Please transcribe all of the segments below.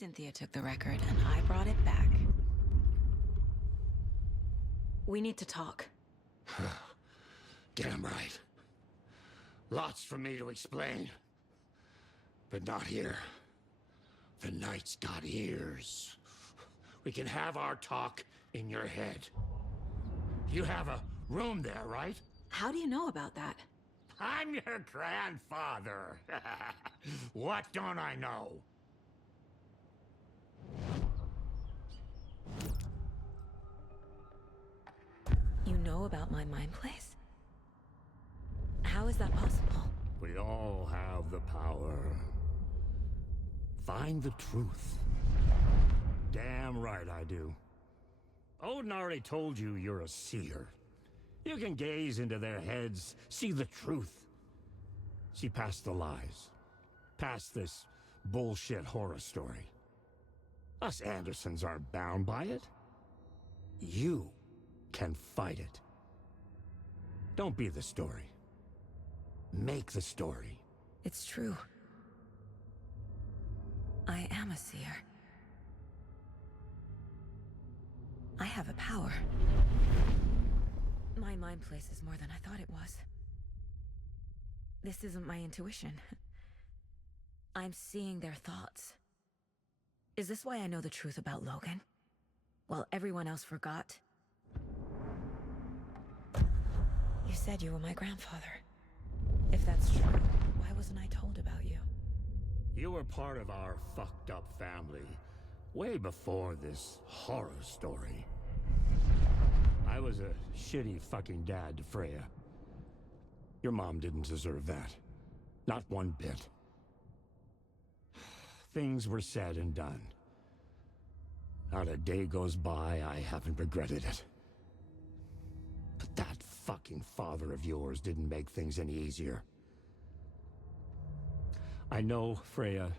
Cynthia took the record and I brought it back. We need to talk. Damn right. Lots for me to explain. But not here. The night's got ears. We can have our talk in your head. You have a room there, right? How do you know about that? I'm your grandfather. What don't I know? You know about my mind place? How is that possible? We all have the power. Find the truth. Damn right I do. Odin already told you you're a seer. You can gaze into their heads, see the truth. See past the lies. Past this bullshit horror story. Us Andersons aren't bound by it. You can fight it. Don't be the story. Make the story. It's true. I am a seer. I have a power. My mind place is more than I thought it was. This isn't my intuition. I'm seeing their thoughts. Is this why I know the truth about Logan? While everyone else forgot? You said you were my grandfather. If that's true, why wasn't I told about you? You were part of our fucked up family way before this horror story. I was a shitty fucking dad to Freya. Your mom didn't deserve that. Not one bit. Things were said and done. Not a day goes by I haven't regretted it. But that fucking father of yours didn't make things any easier. I know Freya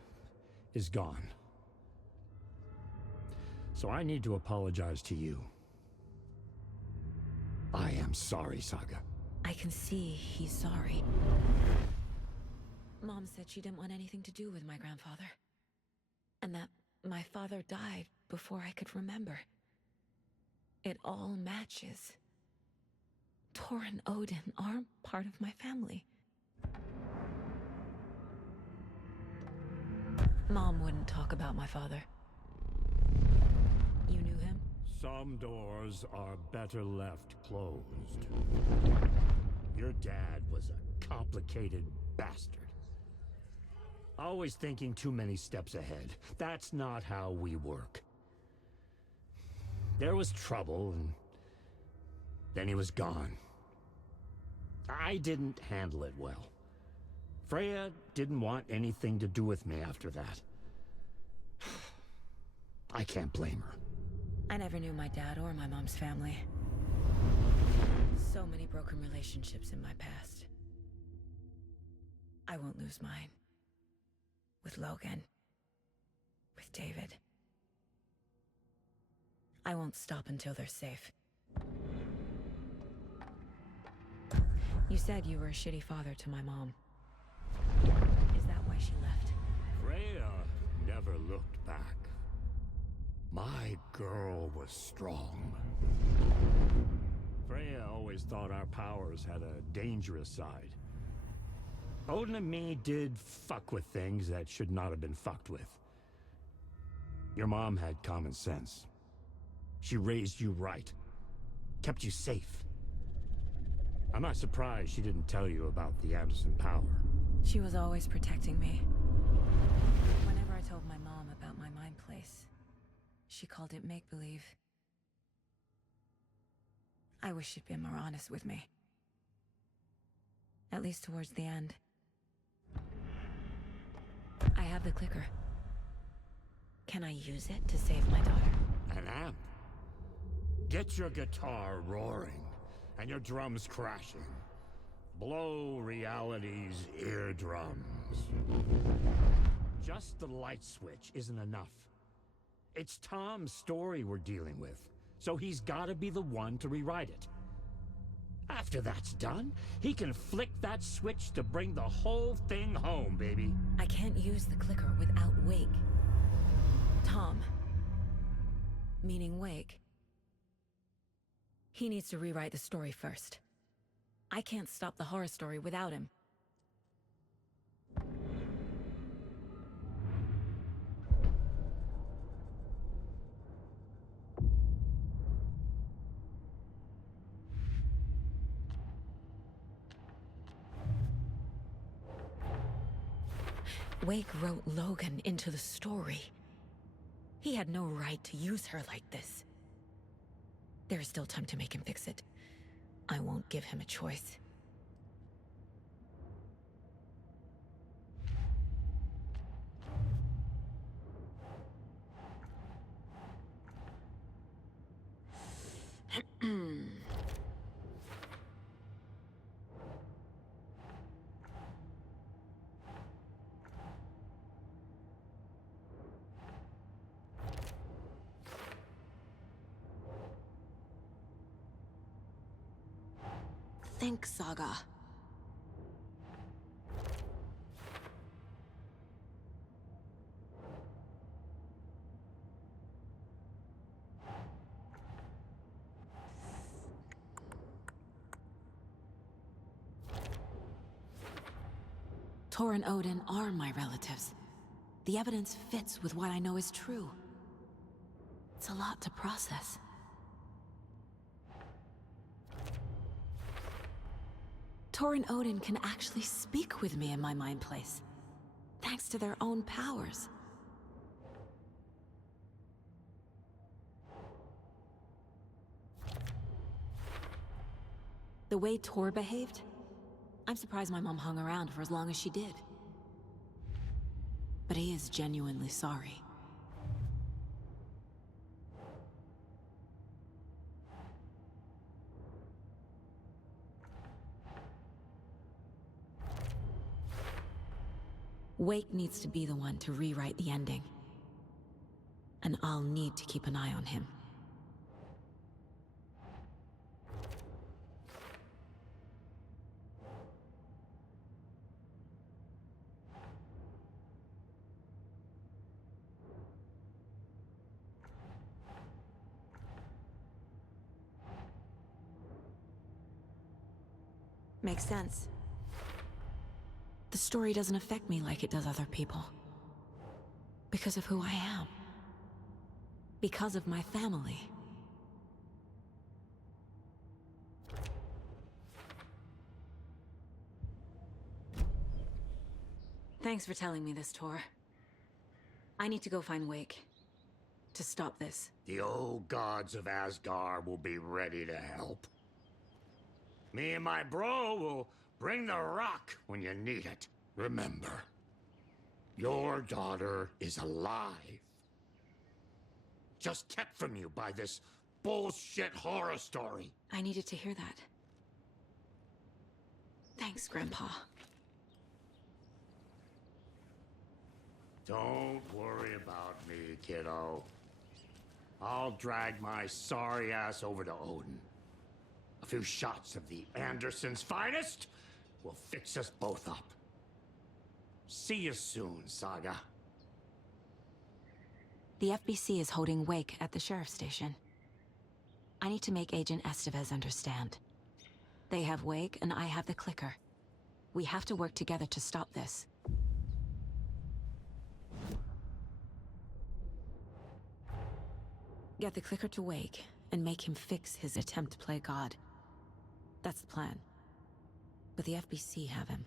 is gone. So I need to apologize to you. I am sorry, Saga. I can see he's sorry. Mom said she didn't want anything to do with my grandfather. And that my father died before I could remember. It all matches. Tor and Odin aren't part of my family. Mom wouldn't talk about my father. You knew him? Some doors are better left closed. Your dad was a complicated bastard. Always thinking too many steps ahead. That's not how we work. There was trouble, and then he was gone. I didn't handle it well. Freya didn't want anything to do with me after that. I can't blame her. I never knew my dad or my mom's family. So many broken relationships in my past. I won't lose mine. With Logan. With David. I won't stop until they're safe. You said you were a shitty father to my mom. Is that why she left? Freya never looked back. My girl was strong. Freya always thought our powers had a dangerous side. Odin and me did fuck with things that should not have been fucked with. Your mom had common sense. She raised you right. Kept you safe. I'm not surprised she didn't tell you about the Anderson power. She was always protecting me. Whenever I told my mom about my mind place, she called it make-believe. I wish she'd been more honest with me. At least towards the end. I have the clicker. Can I use it to save my daughter? An amp. Get your guitar roaring and your drums crashing. Blow reality's eardrums. Just the light switch isn't enough. It's Tom's story we're dealing with, so he's gotta be the one to rewrite it. After that's done, he can flick that switch to bring the whole thing home, baby. I can't use the clicker without Wake. meaning Wake. He needs to rewrite the story first. I can't stop the horror story without him. Wake wrote Logan into the story. He had no right to use her like this. There is still time to make him fix it. I won't give him a choice. Think, Saga. Tor and Odin are my relatives. The evidence fits with what I know is true. It's a lot to process. Tor and Odin can actually speak with me in my mind place, thanks to their own powers. The way Tor behaved, I'm surprised my mom hung around for as long as she did. But he is genuinely sorry. Wake needs to be the one to rewrite the ending. And I'll need to keep an eye on him. Makes sense. The story doesn't affect me like it does other people. Because of who I am. Because of my family. Thanks for telling me this, Tor. I need to go find Wake. To stop this. The old gods of Asgard will be ready to help. Me and my bro will bring the rock when you need it. Remember, your daughter is alive. Just kept from you by this bullshit horror story. I needed to hear that. Thanks, Grandpa. Don't worry about me, kiddo. I'll drag my sorry ass over to Odin. A few shots of the Andersons' finest will fix us both up. See you soon, Saga. The FBC is holding Wake at the sheriff's station. I need to make Agent Estevez understand. They have Wake and I have the clicker. We have to work together to stop this. Get the clicker to Wake and make him fix his attempt to play God. That's the plan. But the FBC have him.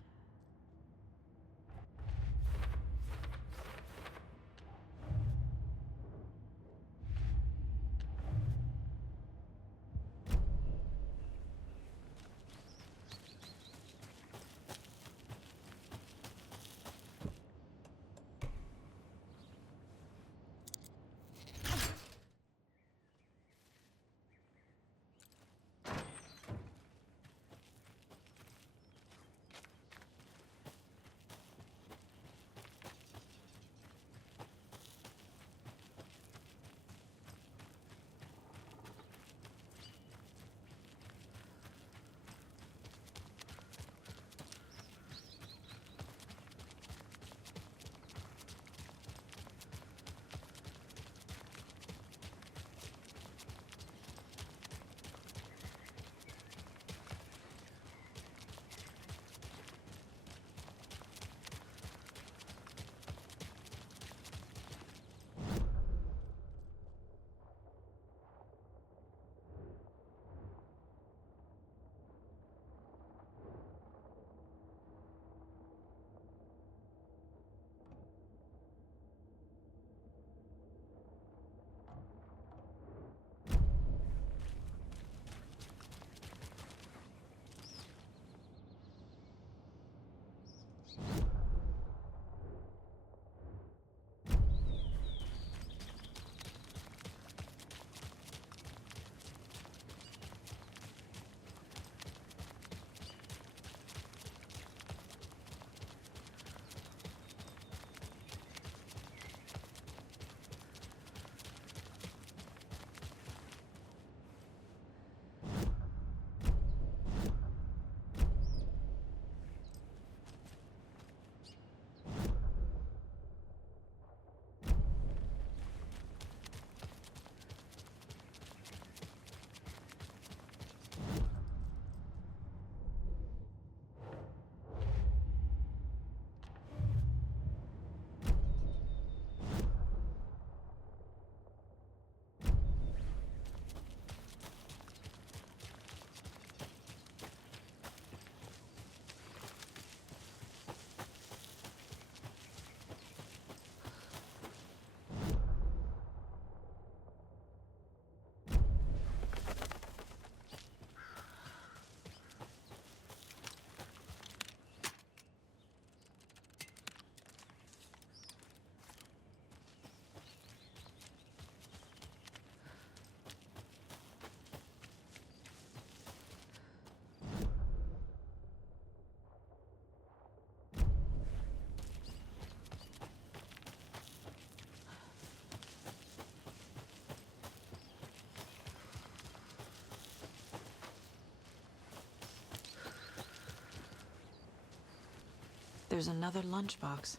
There's another lunchbox.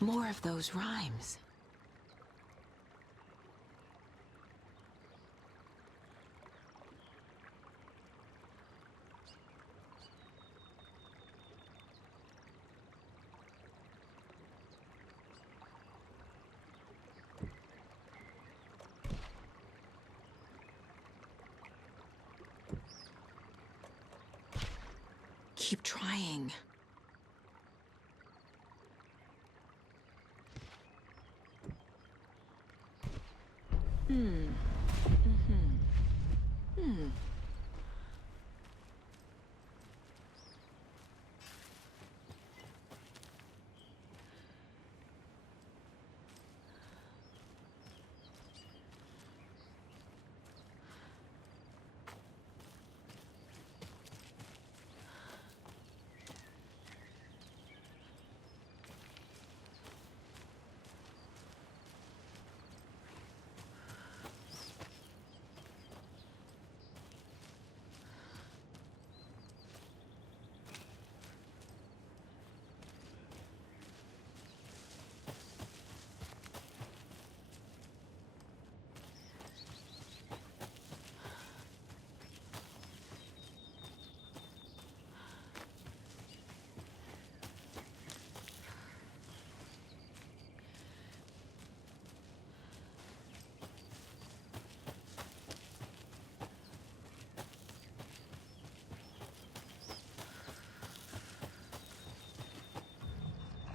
More of those rhymes. Keep trying.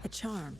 A charm.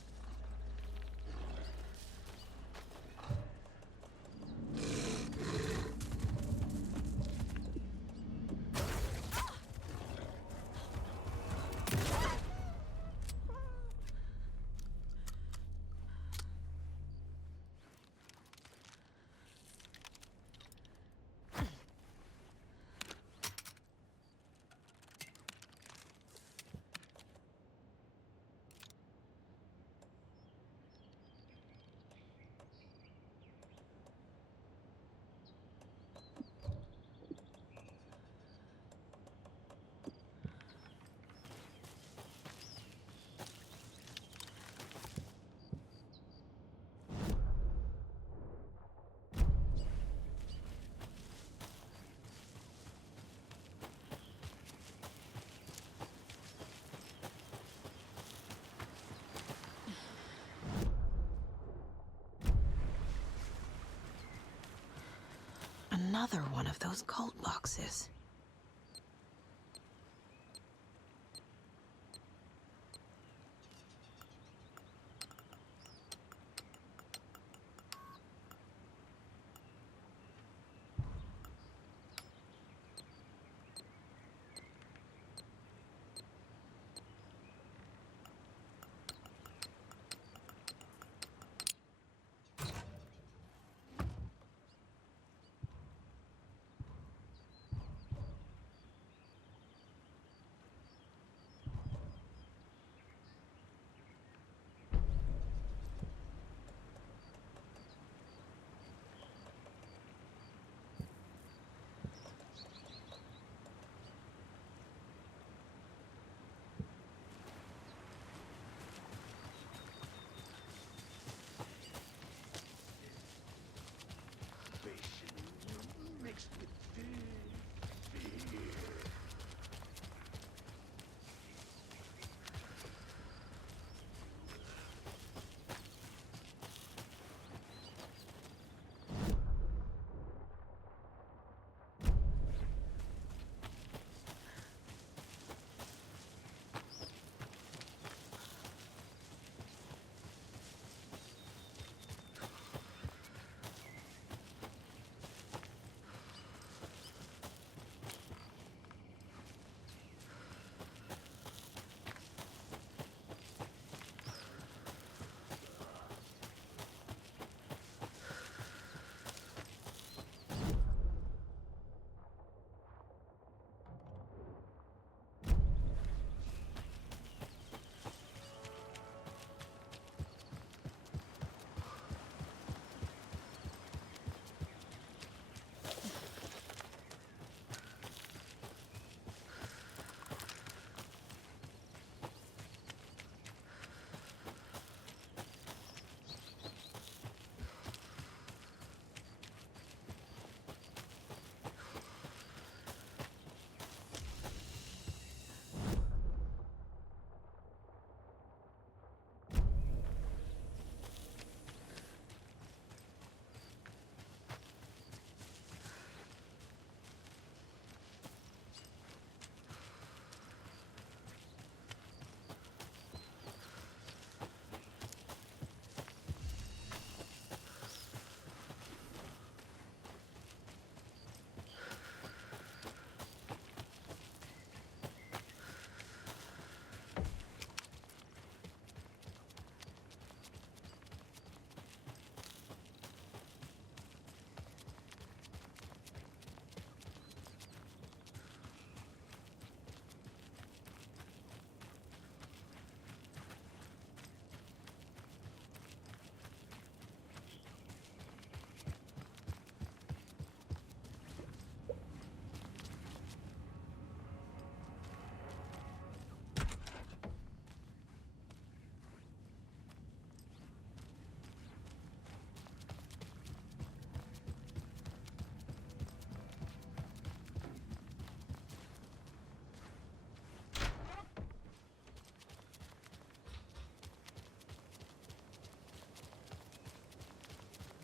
Another one of those cult boxes.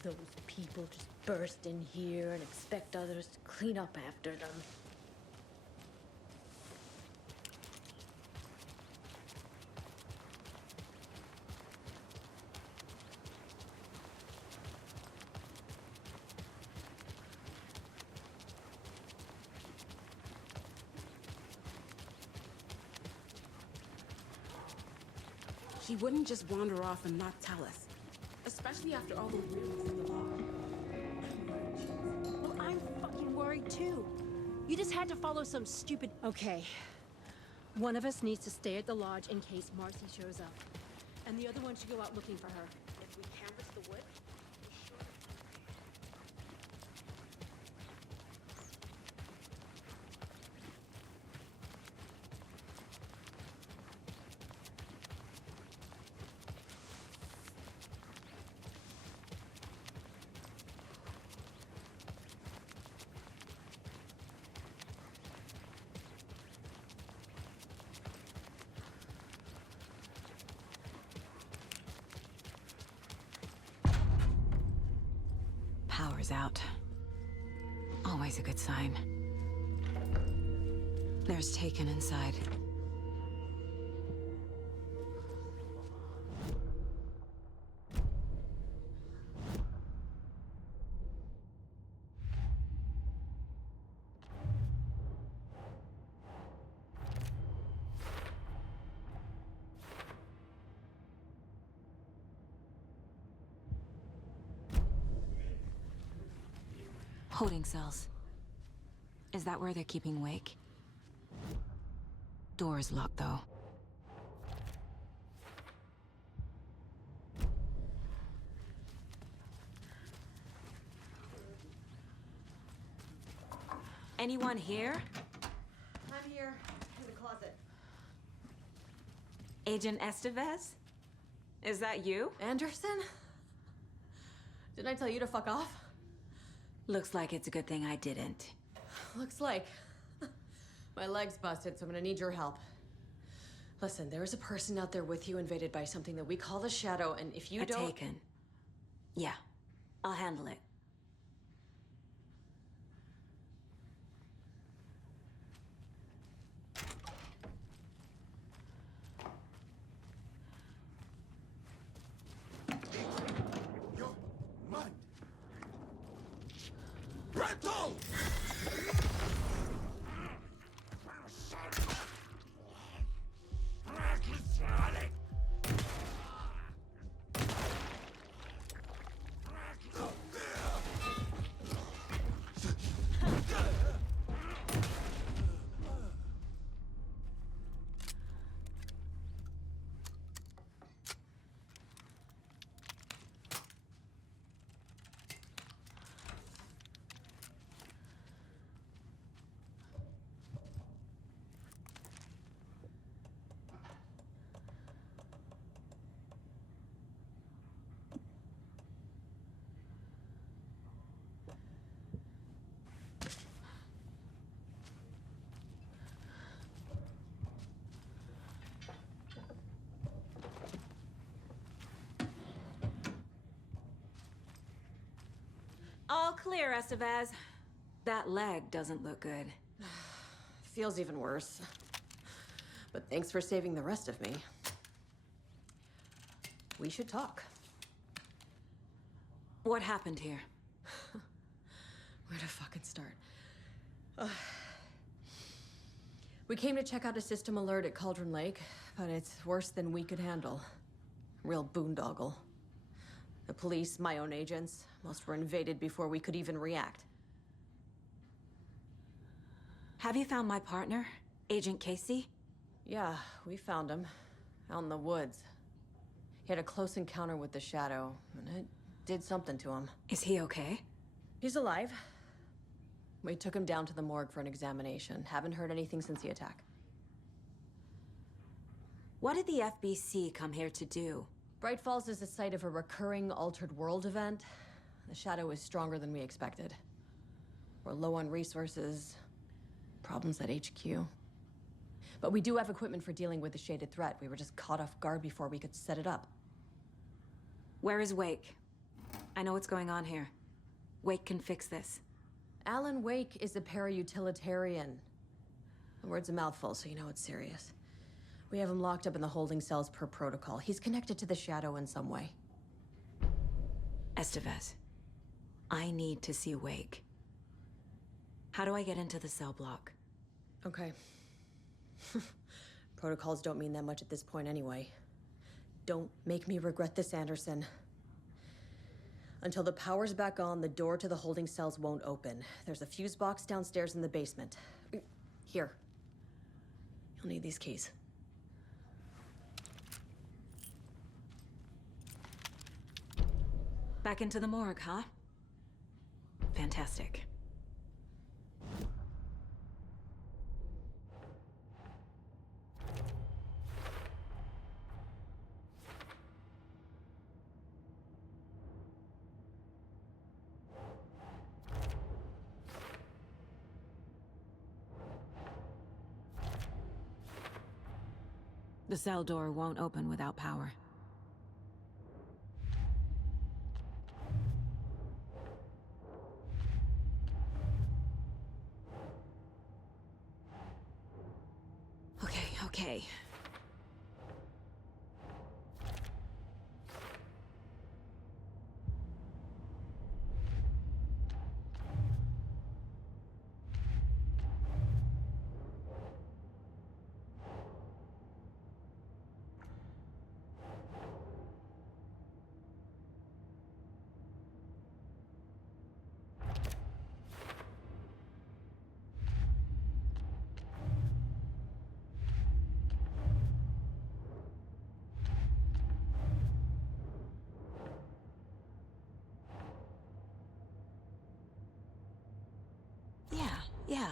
those people just burst in here and expect others to clean up after them. She wouldn't just wander off and not tell us. Especially after all the weirdness of the log. Well, I'm fucking worried too. You just had to follow some stupid... Okay. One of us needs to stay at the lodge in case Marcy shows up. And the other one should go out looking for her. If we canvass the wood, Power's out. Always a good sign. There's Taken inside. Holding cells. Is that where they're keeping Wake? Door's locked, though. Anyone here? I'm here, in the closet. Agent Estevez? Is that you? Anderson? Didn't I tell you to fuck off? Looks like it's a good thing I didn't. Looks like. My leg's busted, so I'm gonna need your help. Listen, there is a person out there with you invaded by something that we call the Shadow, and if you don't... Taken. Yeah, I'll handle it. All clear, Estevez. That leg doesn't look good. Feels even worse. But thanks for saving the rest of me. We should talk. What happened here? Where to fucking start? We came to check out a system alert at Cauldron Lake, but it's worse than we could handle. Real boondoggle. The police, my own agents, most were invaded before we could even react. Have you found my partner, Agent Casey? Yeah, we found him. Out in the woods. He had a close encounter with the Shadow, and it did something to him. Is he okay? He's alive. We took him down to the morgue for an examination. Haven't heard anything since the attack. What did the FBC come here to do? Bright Falls is the site of a recurring altered world event. The Shadow is stronger than we expected. We're low on resources, problems at HQ. But we do have equipment for dealing with the shaded threat. We were just caught off guard before we could set it up. Where is Wake? I know what's going on here. Wake can fix this. Alan Wake is a para-utilitarian. The word's a mouthful, so you know it's serious. We have him locked up in the holding cells per protocol. He's connected to the Shadow in some way. Estevez, I need to see Wake. How do I get into the cell block? Okay. Protocols don't mean that much at this point anyway. Don't make me regret this, Anderson. Until the power's back on, the door to the holding cells won't open. There's a fuse box downstairs in the basement. Here. You'll need these keys. Back into the morgue, huh? Fantastic. The cell door won't open without power. Okay. Yeah.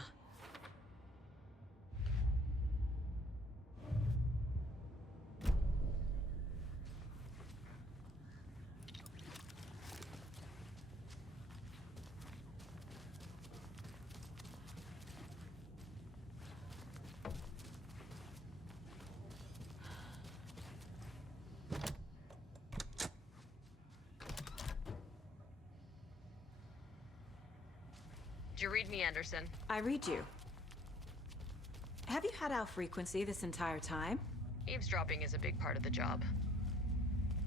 Did you read me, Anderson? I read you. Have you had our frequency this entire time? Eavesdropping is a big part of the job.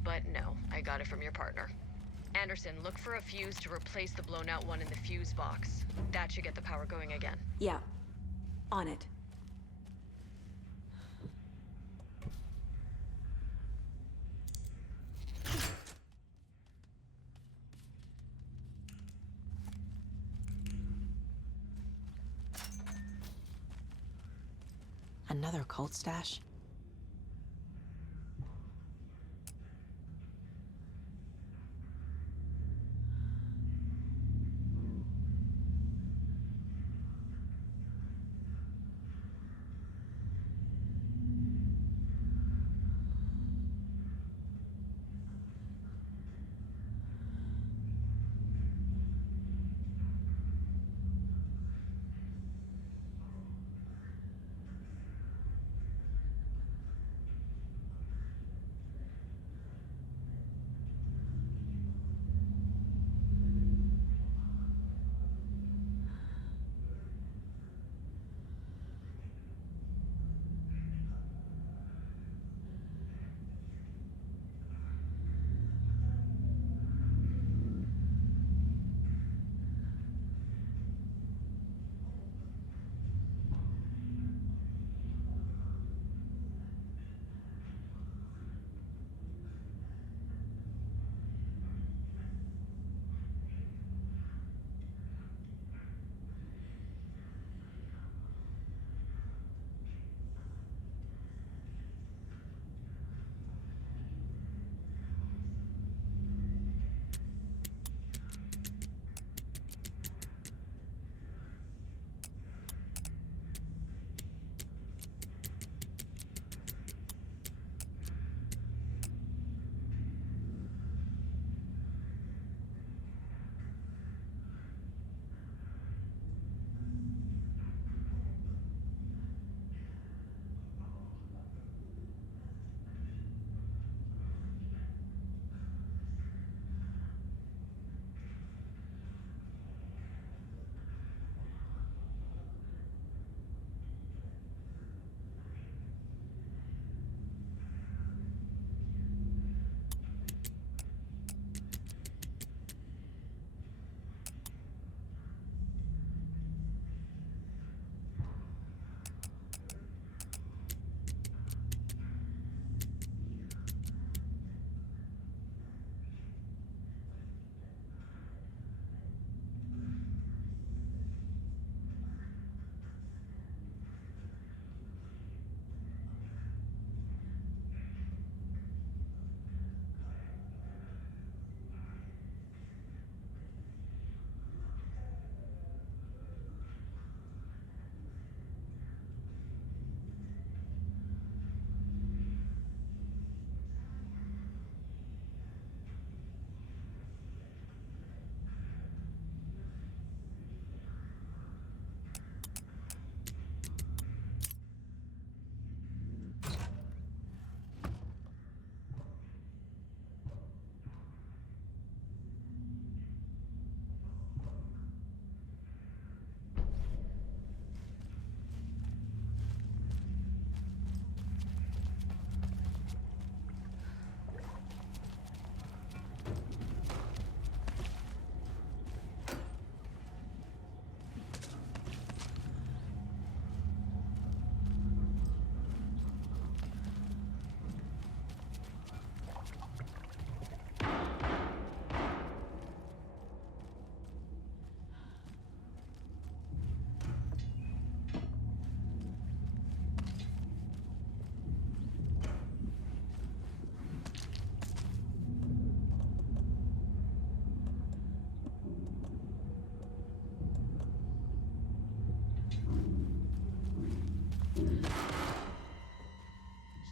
But no, I got it from your partner. Anderson, look for a fuse to replace the blown out one in the fuse box. That should get the power going again. Yeah. On it. Another cult stash?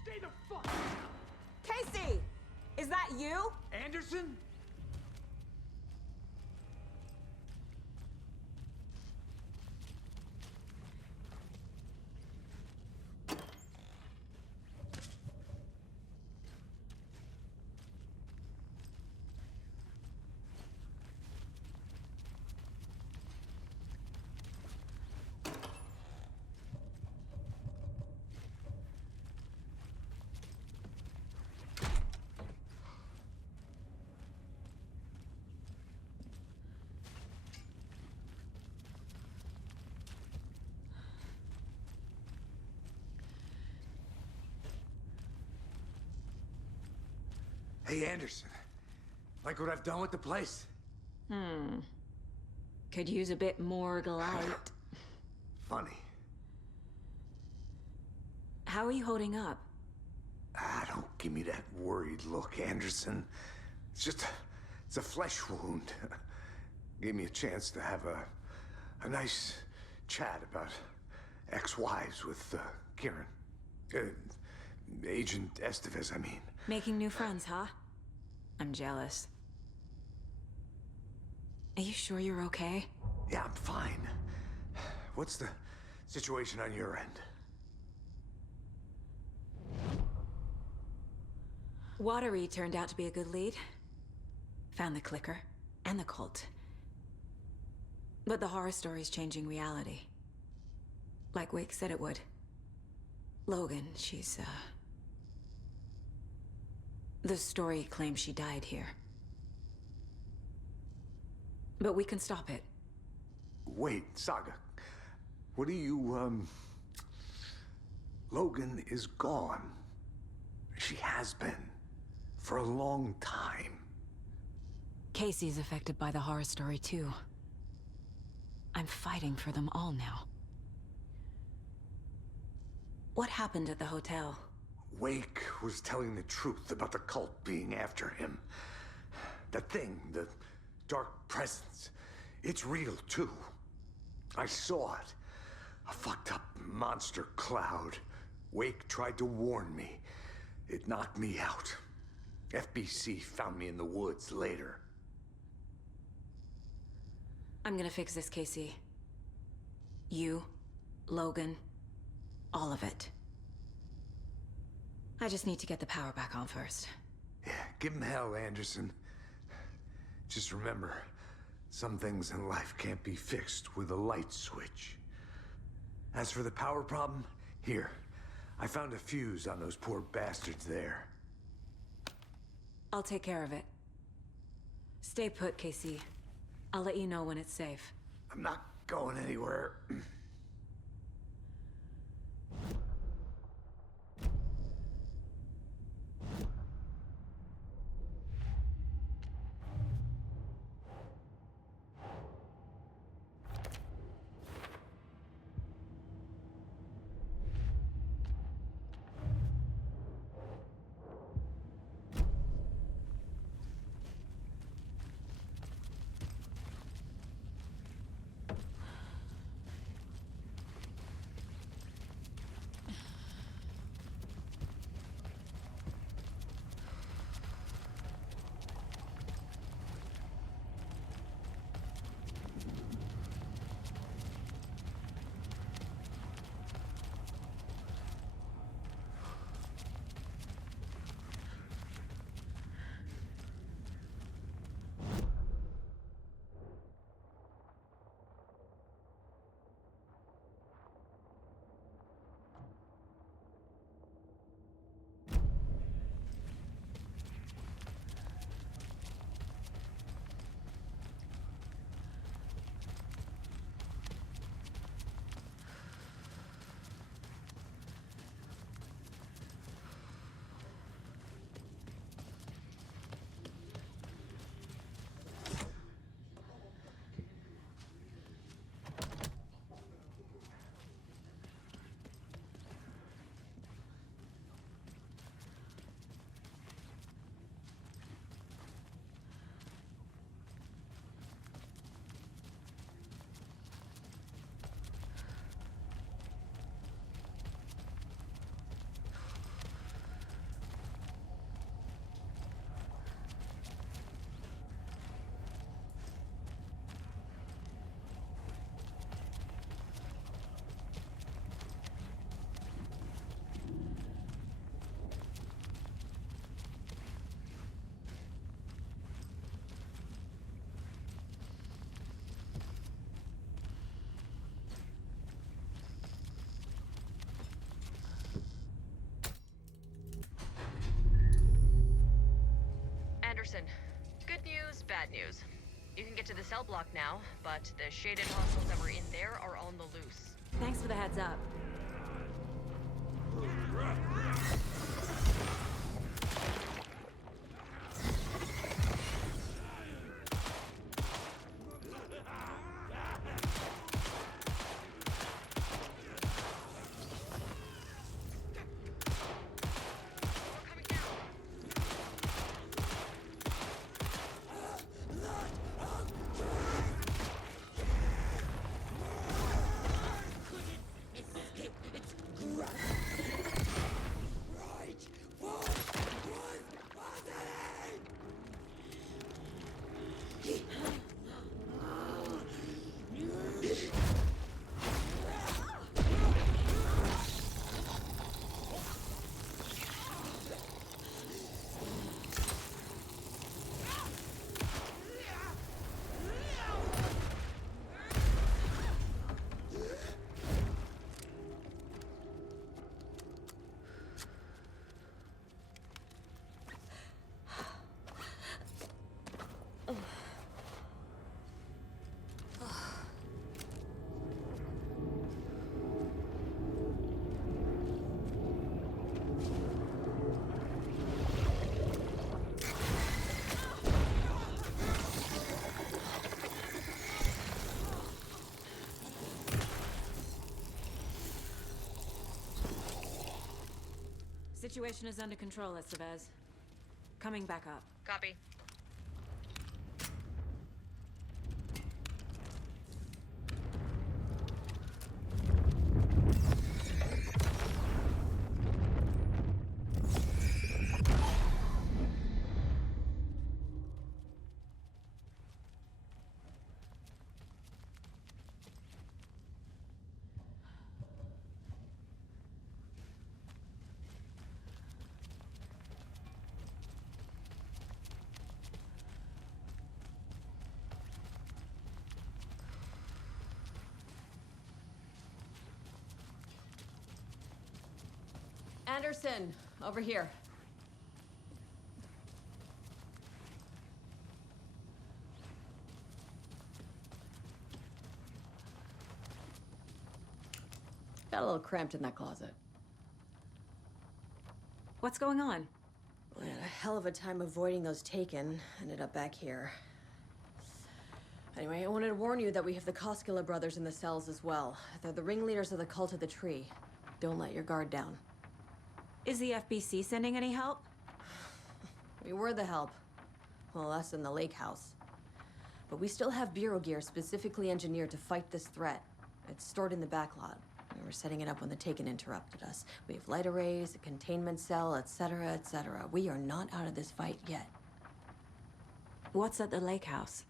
Stay the fuck down! Casey! Is that you? Anderson? Hey, Anderson. Like what I've done with the place? Could use a bit more light. Funny. How are you holding up? Don't give me that worried look, Anderson. It's a flesh wound. Gave me a chance to have a nice chat about ex-wives with Kieran. Agent Estevez, I mean. Making new friends, huh? I'm jealous. Are you sure you're okay? Yeah, I'm fine. What's the situation on your end? Watery turned out to be a good lead. Found the clicker and the cult. But the horror story's changing reality. Like Wake said it would. Logan, she's, the story claims she died here. But we can stop it. Wait, Saga. What do you, Logan is gone. She has been. For a long time. Casey's affected by the horror story, too. I'm fighting for them all now. What happened at the hotel? Wake was telling the truth about the cult being after him. That thing, the dark presence, it's real too. I saw it. A fucked up monster cloud. Wake tried to warn me. It knocked me out. FBC found me in the woods later. I'm gonna fix this, Casey. You, Logan, all of it. I just need to get the power back on first. Yeah, give him hell, Anderson. Just remember, some things in life can't be fixed with a light switch. As for the power problem, here. I found a fuse on those poor bastards there. I'll take care of it. Stay put, Casey. I'll let you know when it's safe. I'm not going anywhere. Anderson. Good news, bad news. You can get to the cell block now, but the shaded hostiles that were in there are on the loose. Thanks for the heads up. Situation is under control, Estevez. Coming back up. Copy. Anderson, over here. Got a little cramped in that closet. What's going on? We had a hell of a time avoiding those taken. Ended up back here. Anyway, I wanted to warn you that we have the Koskela brothers in the cells as well. They're the ringleaders of the cult of the tree. Don't let your guard down. Is the FBC sending any help? We were the help. Well, us in the lake house. But we still have bureau gear specifically engineered to fight this threat. It's stored in the backlot. We were setting it up when the Taken interrupted us. We have light arrays, a containment cell, etc., etc. We are not out of this fight yet. What's at the lake house?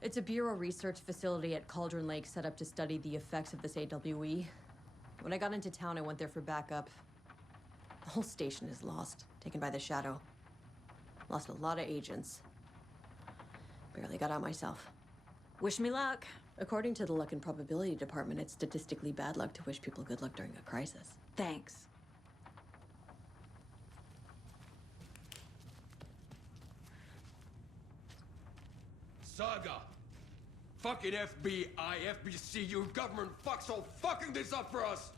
It's a bureau research facility at Cauldron Lake set up to study the effects of this AWE. When I got into town, I went there for backup. The whole station is lost, taken by the Shadow. Lost a lot of agents. Barely got out myself. Wish me luck. According to the Luck and Probability Department, it's statistically bad luck to wish people good luck during a crisis. Thanks. Saga! Fucking FBI, FBC, you government fucks all fucking this up for us!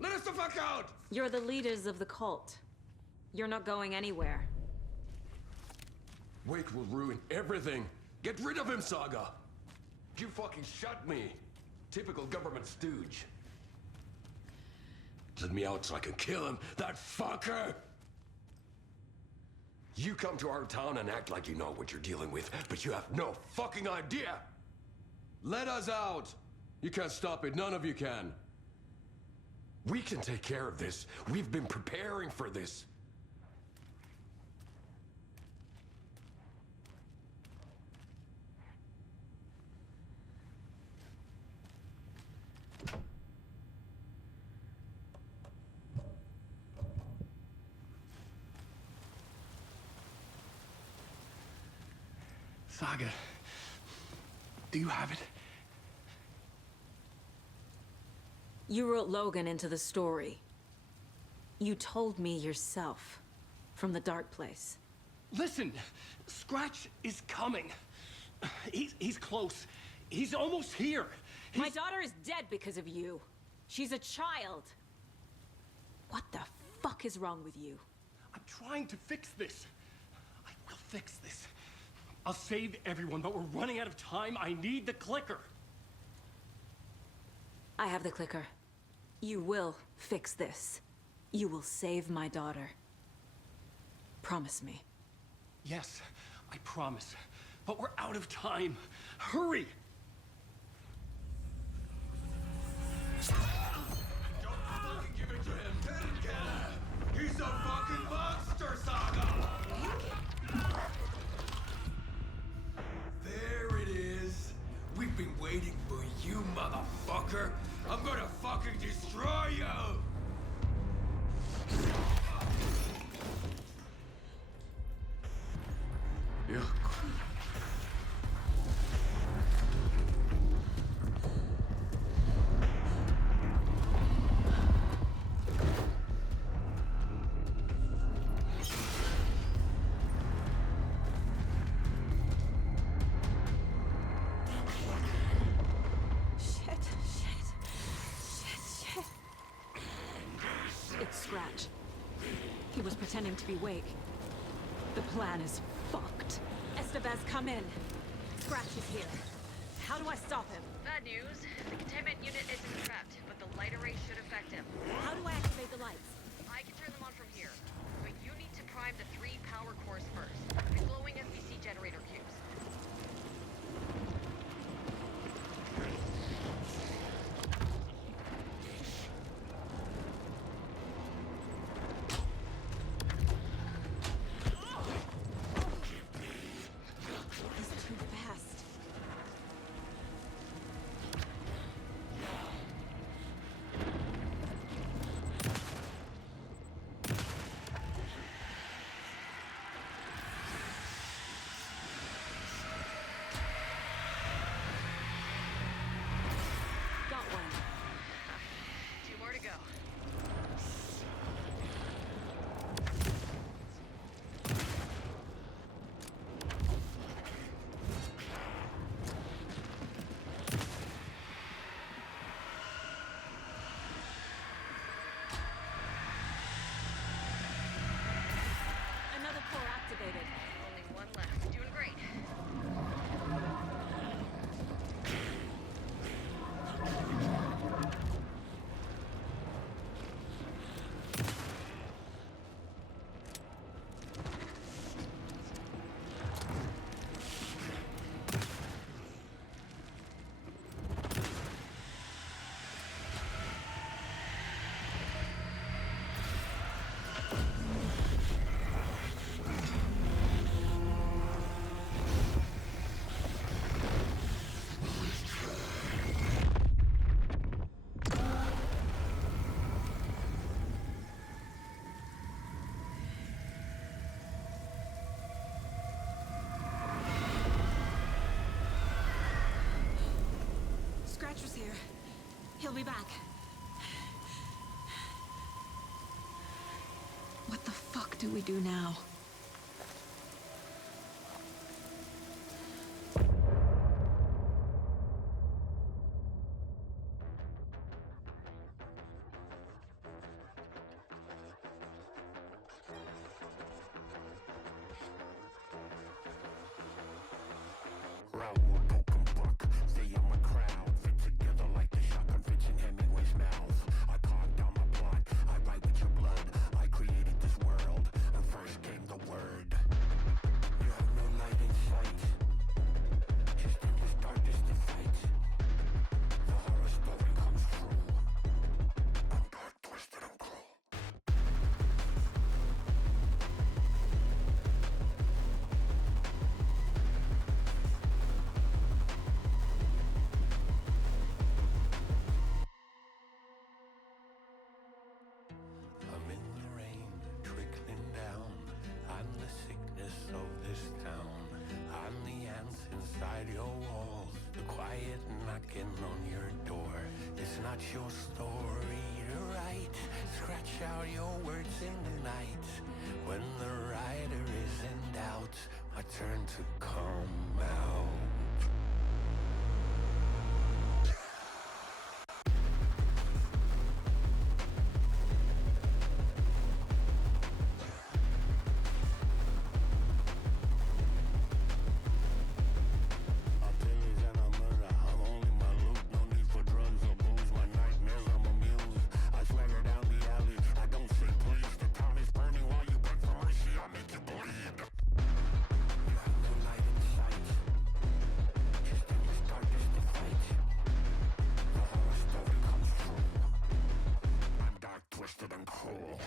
Let us the fuck out! You're the leaders of the cult. You're not going anywhere. Wake will ruin everything. Get rid of him, Saga! You fucking shot me. Typical government stooge. Let me out so I can kill him, that fucker! You come to our town and act like you know what you're dealing with, but you have no fucking idea! Let us out! You can't stop it, none of you can. We can take care of this. We've been preparing for this. Saga, do you have it? You wrote Logan into the story. You told me yourself, from the dark place. Listen, Scratch is coming. He's close. He's almost here. My daughter is dead because of you. She's a child. What the fuck is wrong with you? I'm trying to fix this. I will fix this. I'll save everyone, but we're running out of time. I need the clicker. I have the clicker. You will fix this. You will save my daughter. Promise me. Yes, I promise. But we're out of time. Hurry! Don't fucking give it to him! He's a fucking monster, Saga! There it is. We've been waiting for you, motherfucker. I'm gonna fucking destroy you! Yeah. It's Scratch. He was pretending to be Wake. The plan is fucked. Estevez, come in. Scratch is here. How do I stop him? Bad news. The containment unit isn't trapped, but the light array should affect him. How do I activate the lights? I can turn them on from here, but you need to prime the 3 power cores first. They're glowing as we see generator cubes. He's too fast. Got one. 2 more to go. Another core activated. Only 1 left. Doing great. Scratch was here. He'll be back. What the fuck do we do now? I'm in the rain, trickling down. I'm the sickness of this town. I'm the ants inside your walls, the quiet knocking on your door. It's not your story to write. Scratch out your words in the night when the writer is in doubt. I turn to come out. Twisted and cool.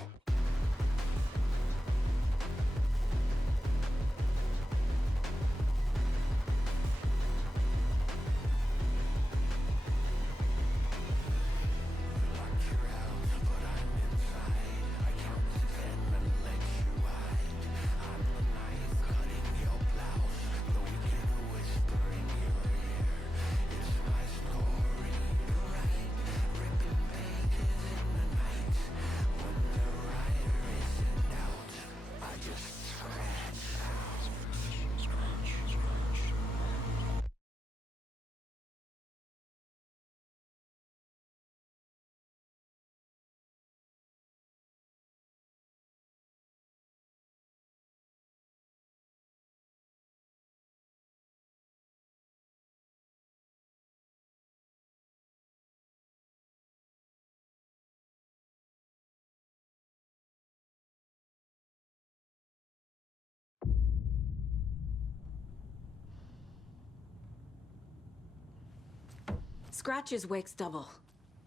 Scratch is Wake's double.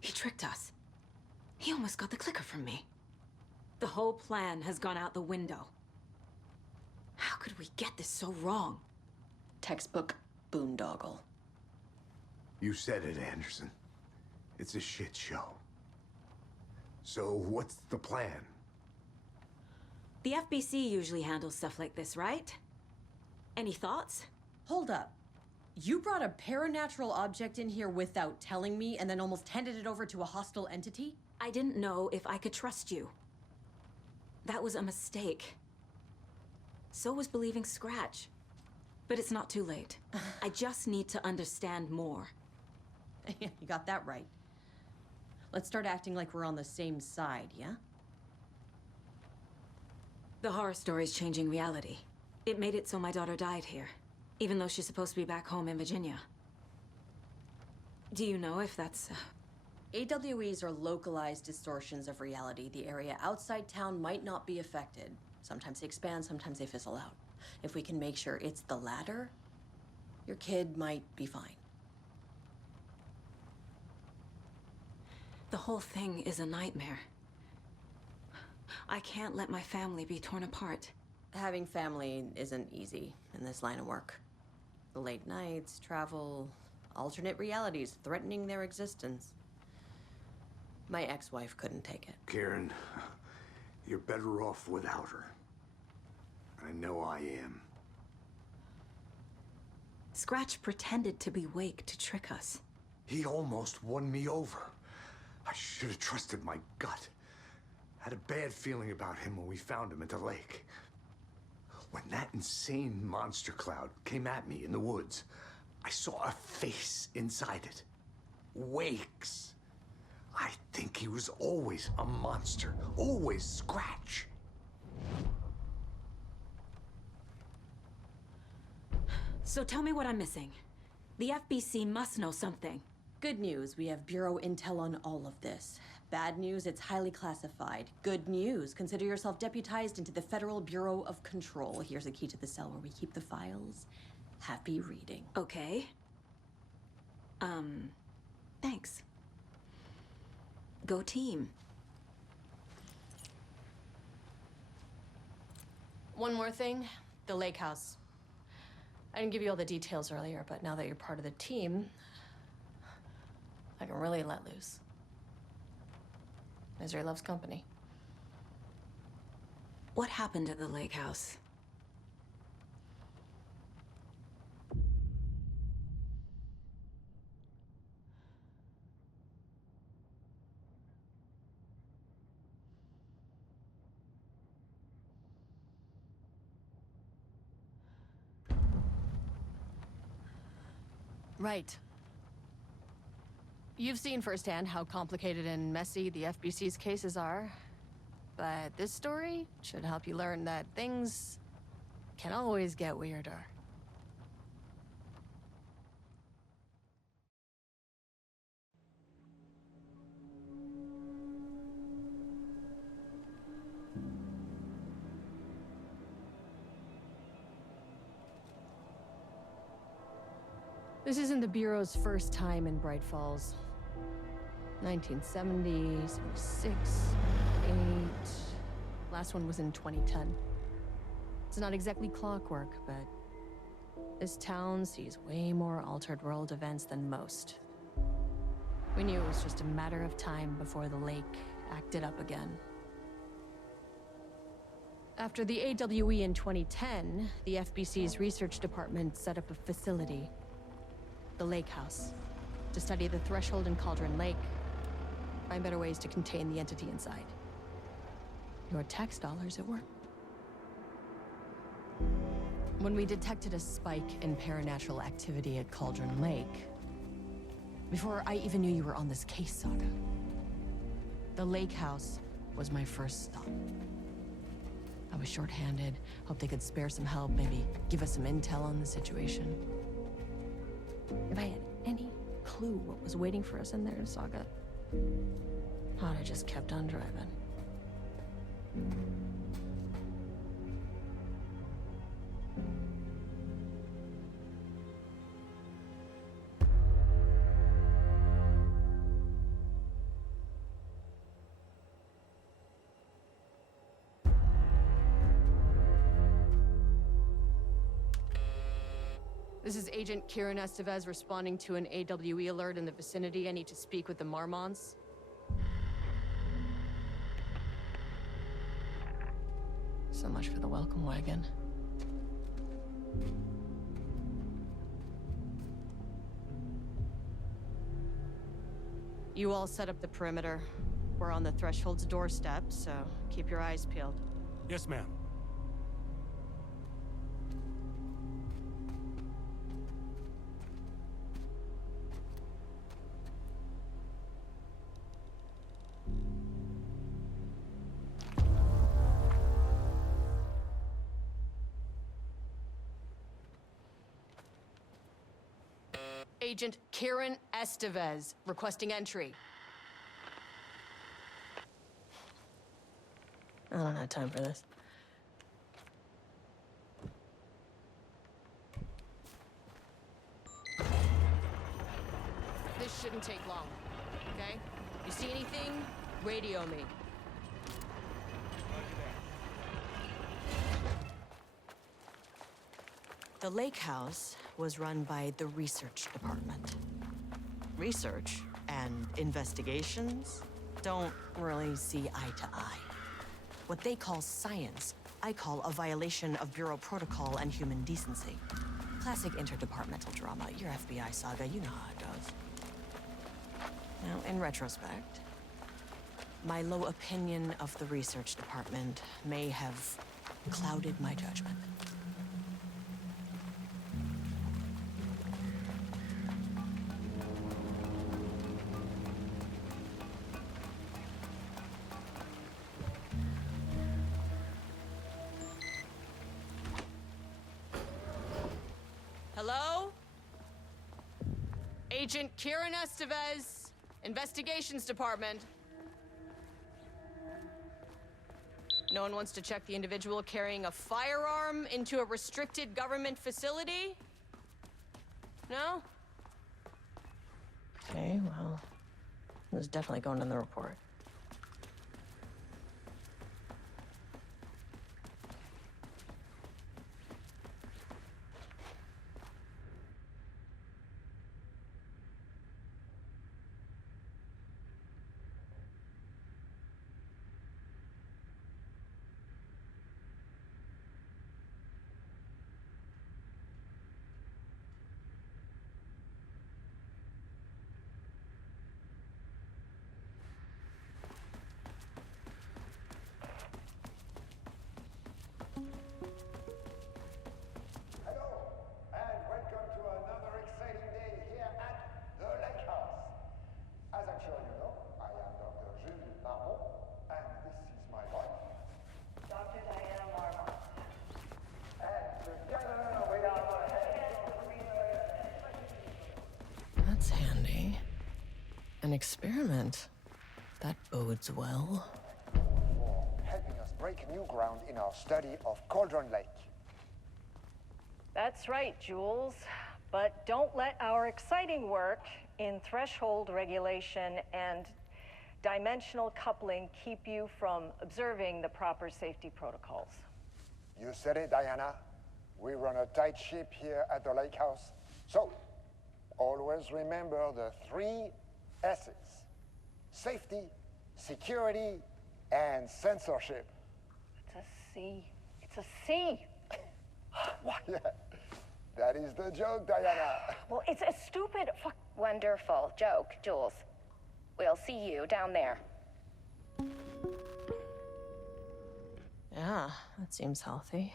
He tricked us. He almost got the clicker from me. The whole plan has gone out the window. How could we get this so wrong? Textbook boondoggle. You said it, Anderson. It's a shit show. So what's the plan? The FBC usually handles stuff like this, right? Any thoughts? Hold up. You brought a paranatural object in here without telling me and then almost handed it over to a hostile entity? I didn't know if I could trust you. That was a mistake. So was believing Scratch. But it's not too late. I just need to understand more. You got that right. Let's start acting like we're on the same side, yeah? The horror story's changing reality. It made it so my daughter died here, even though she's supposed to be back home in Virginia. Do you know if that's... AWEs are localized distortions of reality. The area outside town might not be affected. Sometimes they expand, sometimes they fizzle out. If we can make sure it's the latter, your kid might be fine. The whole thing is a nightmare. I can't let my family be torn apart. Having family isn't easy in this line of work. The late nights, travel, alternate realities threatening their existence. My ex-wife couldn't take it. Karen, you're better off without her. I know I am. Scratch pretended to be Wake to trick us. He almost won me over. I should have trusted my gut. Had a bad feeling about him when we found him at the lake. When that insane monster cloud came at me in the woods, I saw a face inside it. Wake's. I think he was always a monster, always Scratch. So tell me what I'm missing. The FBC must know something. Good news, we have Bureau intel on all of this. Bad news, it's highly classified. Good news, consider yourself deputized into the Federal Bureau of Control. Here's a key to the cell where we keep the files. Happy reading. Okay. Thanks. Go team. One more thing, the lake house. I didn't give you all the details earlier, but now that you're part of the team, I can really let loose. Misery loves company. What happened at the lake house? Right. You've seen firsthand how complicated and messy the FBC's cases are. But this story should help you learn that things can always get weirder. This isn't the Bureau's first time in Bright Falls. 1970, 76, 8... Last one was in 2010. It's not exactly clockwork, but this town sees way more altered world events than most. We knew it was just a matter of time before the lake acted up again. After the AWE in 2010, the FBC's research department set up a facility, the Lake House, to study the Threshold and Cauldron Lake, find better ways to contain the entity inside. Your tax dollars at work. When we detected a spike in paranatural activity at Cauldron Lake, before I even knew you were on this case, Saga, the Lake House was my first stop. I was short-handed, hoped they could spare some help, maybe give us some intel on the situation. If I had any clue what was waiting for us in there, Saga, I'd have just kept on driving. This is Agent Kieran Estevez responding to an AWE alert in the vicinity. I need to speak with the Marmons. So much for the welcome wagon. You all set up the perimeter. We're on the Threshold's doorstep, so keep your eyes peeled. Yes, ma'am. Agent Kieran Estevez, requesting entry. I don't have time for this. This shouldn't take long, okay? You see anything, radio me. The Lake House was run by the research department. Research and investigations don't really see eye to eye. What they call science, I call a violation of Bureau protocol and human decency. Classic interdepartmental drama. Your FBI saga, you know how it goes. Now, in retrospect, my low opinion of the research department may have clouded my judgment. Hello? Agent Kieran Estevez, Investigations Department. No one wants to check the individual carrying a firearm into a restricted government facility? No? Okay, well, it was definitely going in the report. experiment. That bodes well. For helping us break new ground in our study of Cauldron Lake. That's right, Jules. But don't let our exciting work in threshold regulation and dimensional coupling keep you from observing the proper safety protocols. You said it, Diana. We run a tight ship here at the lake house. So, always remember the 3 S's. Safety, security, and censorship. It's a C. It's a C. Why, yeah. That is the joke, Diana. Well, it's a stupid fuck. Wonderful joke, Jules. We'll see you down there. Yeah, that seems healthy.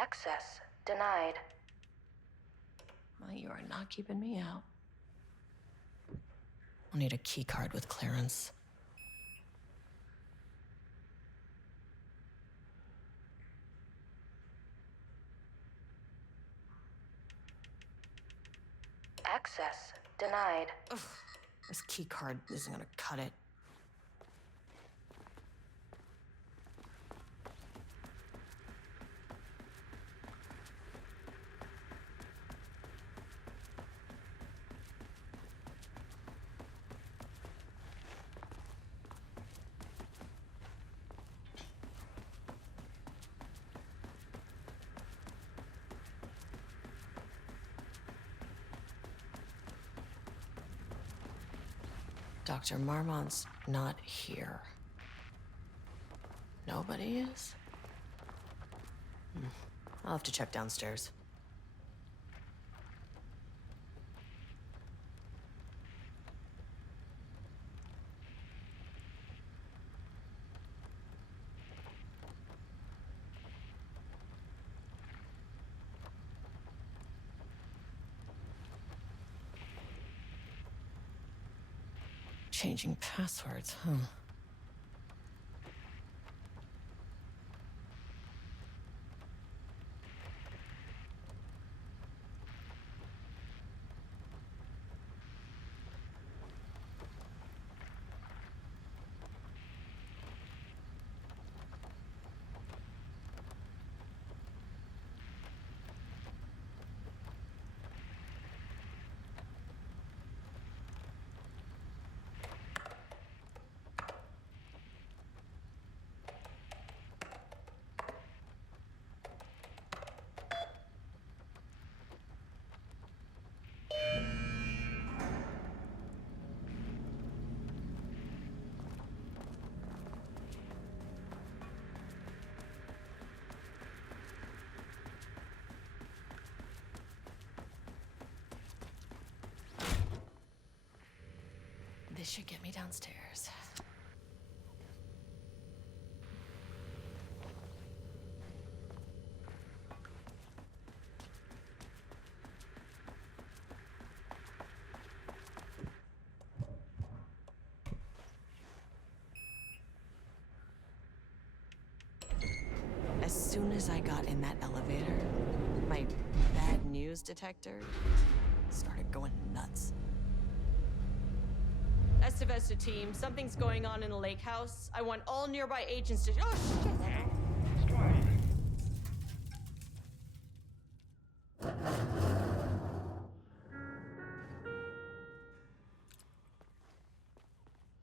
Access denied. Well, you are not keeping me out. I'll need a key card with clearance. Access denied. Ugh, this key card isn't gonna cut it. Dr. Marmont's not here. Nobody is? I'll have to check downstairs. Changing passwords, huh? This should get me downstairs. As soon as I got in that elevator, my bad news detector started going nuts. Estivesta team, something's going on in the lake house. I want all nearby agents to— oh, shit!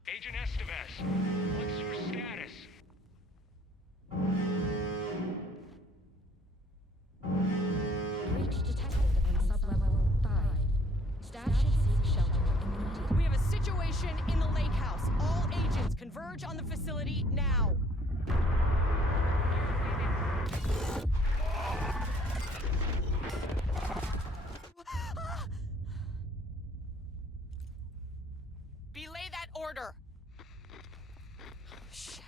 Agent Estevez, what's your status? Breach detected on sublevel 5. Staff should seek shelter immediately. We have a situation in the lake house. All agents converge on the facility now. Belay that order. Shit.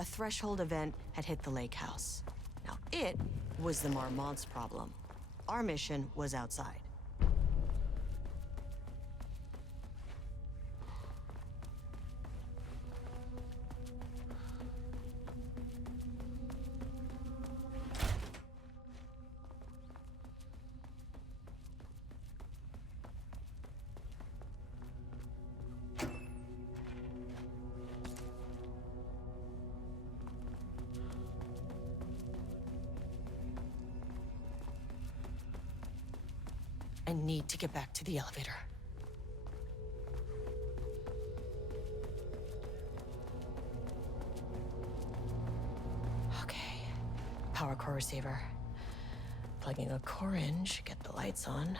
A threshold event had hit the lake house. Now, it was the Marmont's problem. Our mission was outside. I need to get back to the elevator. Okay. Power core receiver. Plugging a core in should get the lights on.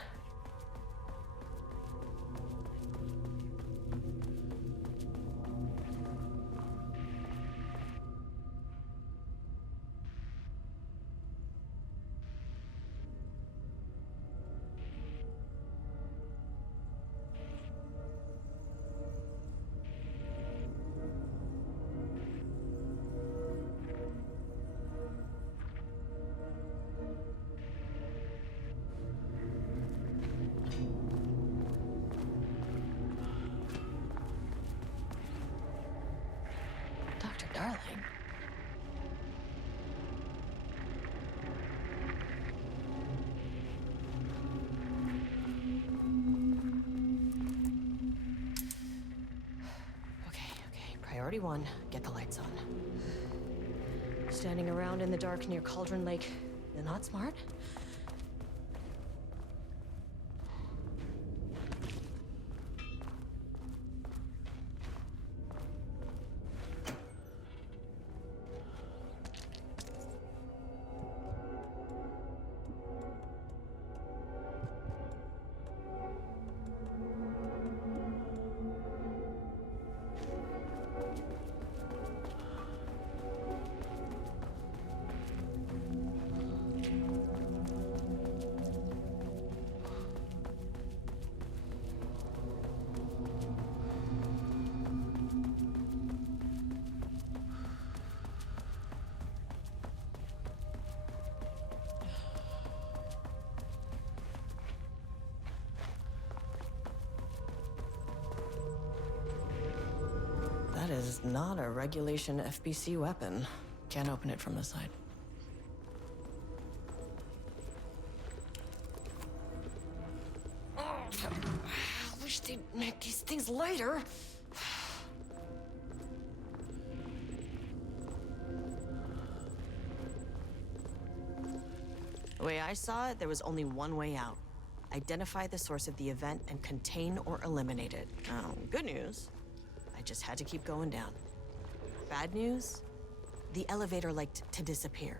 Dr. Darling. Okay. Priority one, get the lights on. Standing around in the dark near Cauldron Lake, not smart. That is not a regulation FBC weapon. Can't open it from the side. I wish they'd make these things lighter. The way I saw it, there was only one way out. Identify the source of the event and contain or eliminate it. Good news. I just had to keep going down. Bad news? The elevator liked to disappear.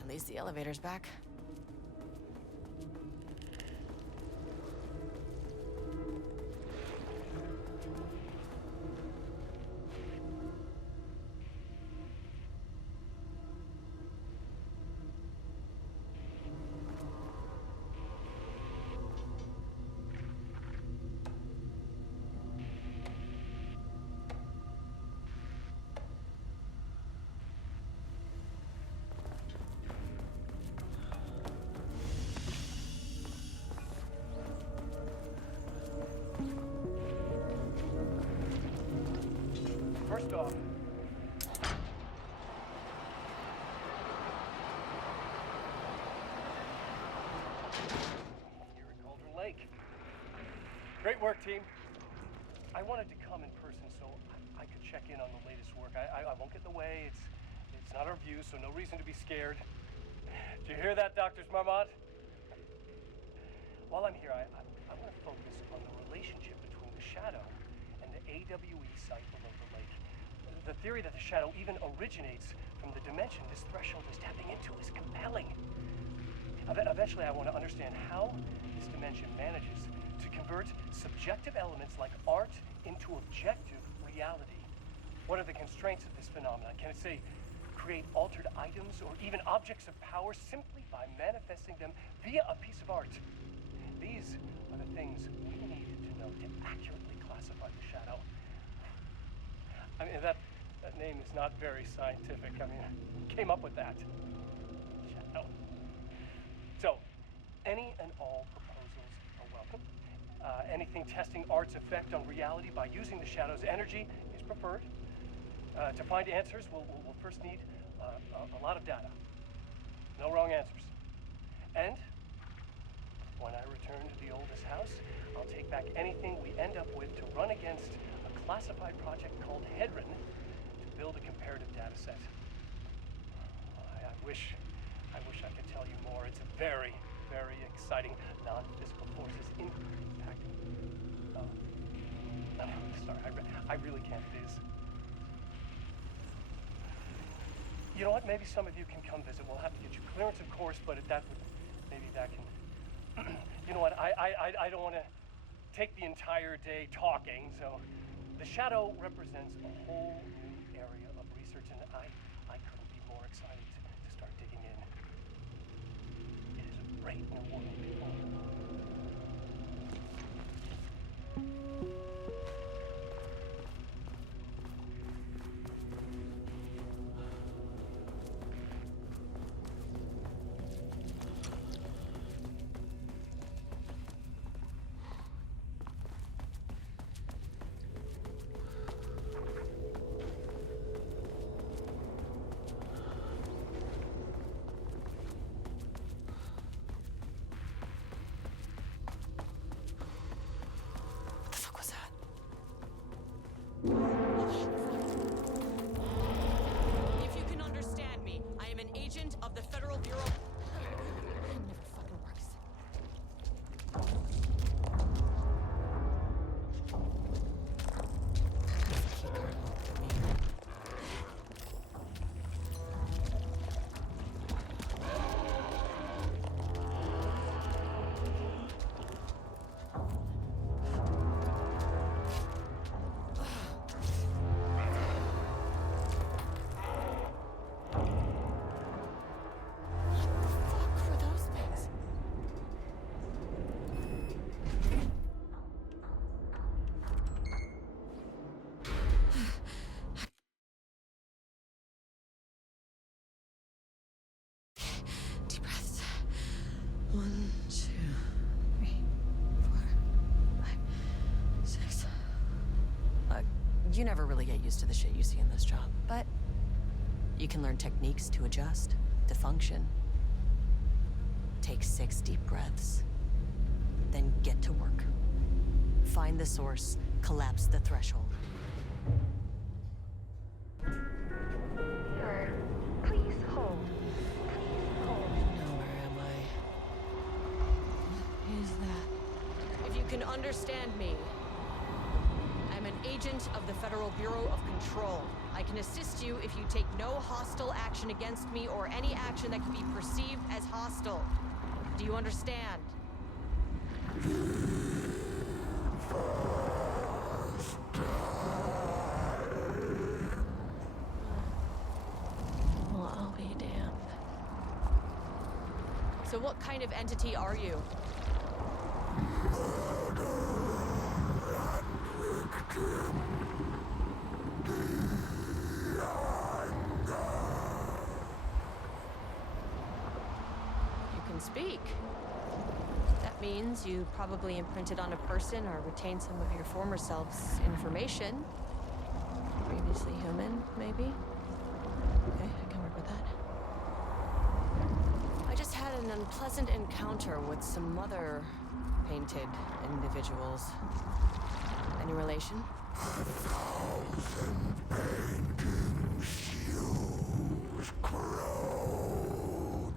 At least the elevator's back. First off, here at Cauldron Lake. Great work, team. I wanted to come in person so I could check in on the latest work. I won't get in the way. It's not our view, so no reason to be scared. Did you hear that, Dr. Marmont? While I'm here, I want to focus on the relationship between the shadow and the AWE site below the lake. The theory that the shadow even originates from the dimension this threshold is tapping into is compelling. Eventually, I want to understand how this dimension manages to convert subjective elements like art into objective reality. What are the constraints of this phenomenon? Can it, say, create altered items or even objects of power simply by manifesting them via a piece of art? These are the things we needed to know to accurately classify the shadow. I mean, that name is not very scientific. I mean, who came up with that? Shadow. So, any and all proposals are welcome. Anything testing art's effect on reality by using the shadow's energy is preferred. To find answers, we'll first need a lot of data. No wrong answers. And when I return to the oldest house, I'll take back anything we end up with to run against a classified project called Hedron to build a comparative data set. I wish I could tell you more. It's a very, very exciting non-physical forces impact. Sorry, I really can't. It is. You know what? Maybe some of you can come visit. We'll have to get you clearance, of course, but maybe that can. You know what? I don't want to take the entire day talking. So, the shadow represents a whole new area of research, and I couldn't be more excited to start digging in. It is a great new world, people. Of the Federal Bureau. It never fucking works. Deep breaths. 1, 2, 3, 4, 5, 6. Look, you never really get used to the shit you see in this job, but you can learn techniques to adjust, to function. Take 6 deep breaths, then get to work. Find the source, collapse the threshold. Please hold. Where am I? What is that? If you can understand me, I'm an agent of the Federal Bureau of Control. I can assist you if you take no hostile action against me or any action that can be perceived as hostile. Do you understand? Well, I'll be damned. So what kind of entity are you? You can speak. That means you probably imprinted on a person or retained some of your former self's information. Previously human, maybe? Okay, I can work with that. I just had an unpleasant encounter with some other painted individuals. Any relation? 1,000 painting shoes crowed.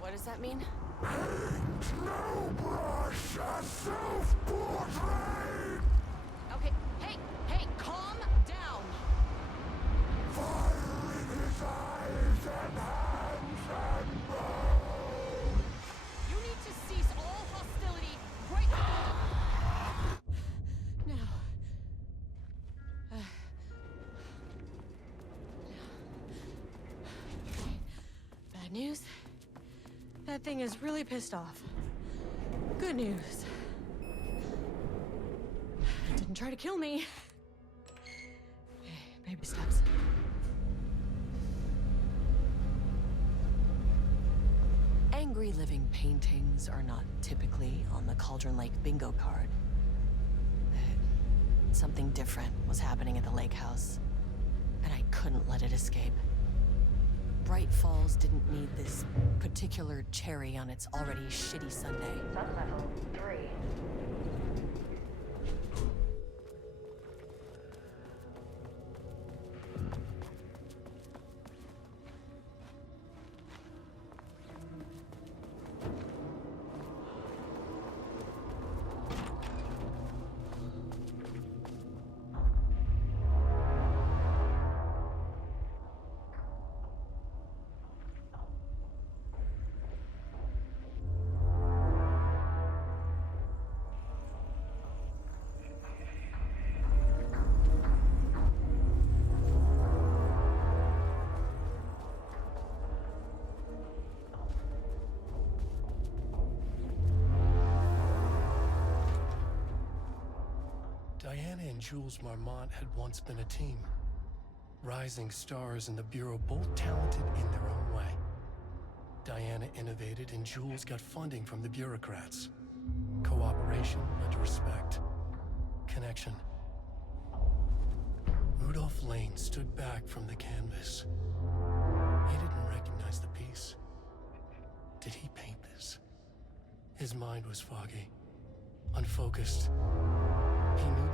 What does that mean? Paint no brush, a self-portrait. Okay, hey, calm down. Fire in his eyes and hands and bones. You need to cease all hostility right now. news? That thing is really pissed off. Good news. It didn't try to kill me. Baby steps. Angry living paintings are not typically on the Cauldron Lake bingo card. But something different was happening at the lake house, and I couldn't let it escape. Bright Falls didn't need this particular cherry on its already shitty sundae. Sun level 3. Diana and Jules Marmont had once been a team. Rising stars in the Bureau, both talented in their own way. Diana innovated and Jules got funding from the bureaucrats. Cooperation led to respect. Connection. Rudolph Lane stood back from the canvas. He didn't recognize the piece. Did he paint this? His mind was foggy, unfocused. He knew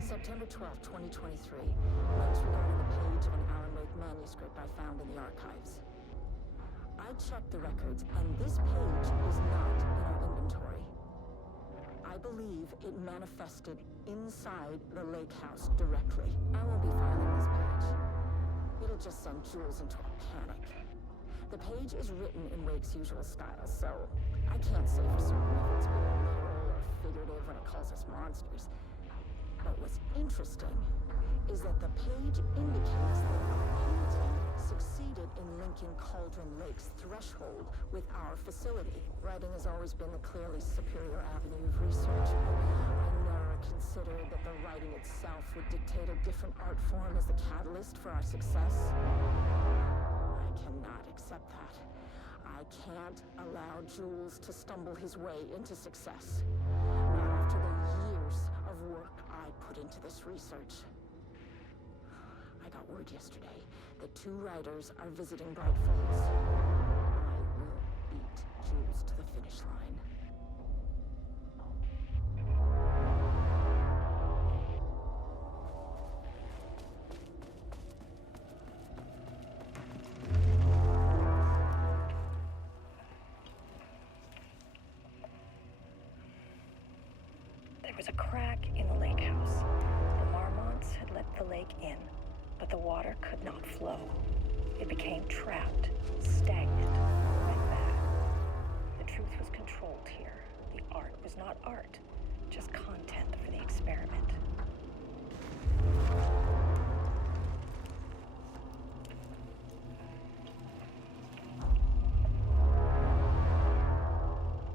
September 12, 2023. Notes regarding the page of an Alan Wake manuscript I found in the archives. I checked the records, and this page is not in our inventory. I believe it manifested inside the lake house directly. I won't be filing this page. It'll just send Jules into a panic. The page is written in Wake's usual style, so I can't say for certain if it's being literal or figurative when it calls us monsters. But what's interesting is that the page indicates that the painting succeeded in linking Cauldron Lake's threshold with our facility. Writing has always been the clearly superior avenue of research. I never considered that the writing itself would dictate a different art form as the catalyst for our success. I cannot accept that. I can't allow Jules to stumble his way into success. Not after the years of work I put into this research. I got word yesterday that 2 writers are visiting Bright Falls. I will beat Jules to the finish line. There was a crack in the lake house. The Marmonts had let the lake in, but the water could not flow. It became trapped, stagnant, went bad. The truth was controlled here. The art was not art, just content for the experiment.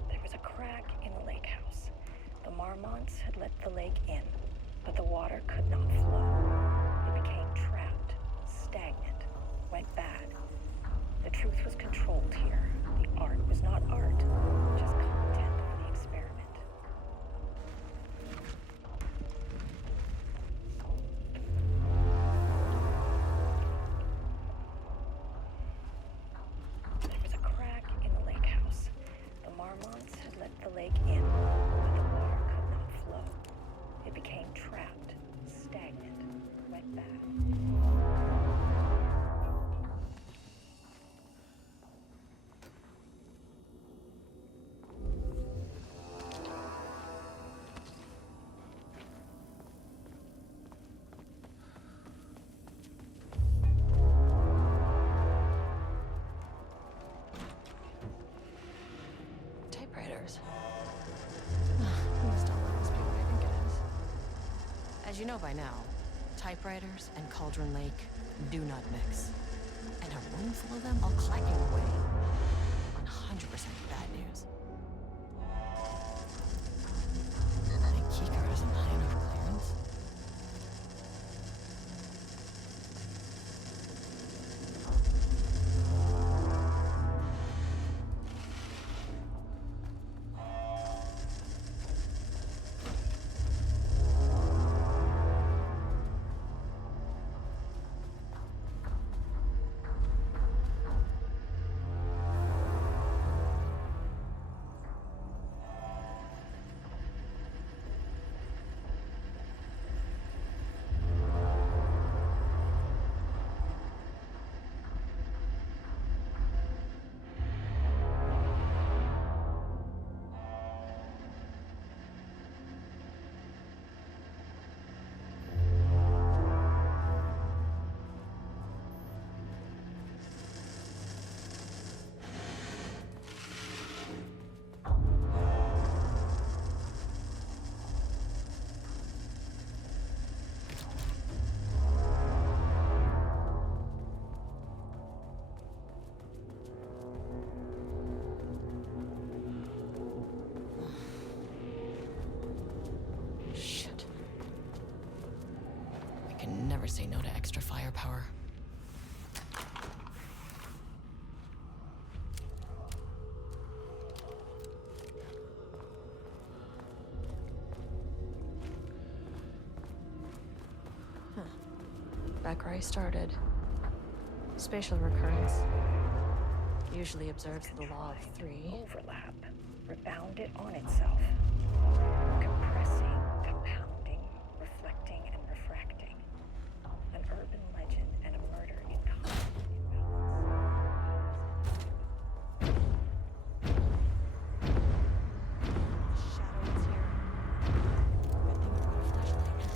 There was a crack in the lake house. The Marmonts had let the lake in, but the water could not flow. It became trapped, stagnant, went bad. The truth was controlled here. The art was not art, just content for the experiment. There was a crack in the lake house. The Marmonts had let the lake in, but the water could not flow. It became trapped, stagnant, went bad. yours. Please don't let this be what I think it is. As you know by now, typewriters and Cauldron Lake do not mix. And a room full of them all clacking away on 100% bad news. My keycard isn't high enough clearance. Never say no to extra firepower. Huh. Back where I started. Spatial recurrence usually observes the law of three. Overlap. Rebound it on itself. Compressing, compounding, reflecting, and refracting. An urban legend and a murder in constant imbalance. Shadow is here. Good thing you brought a flashlight.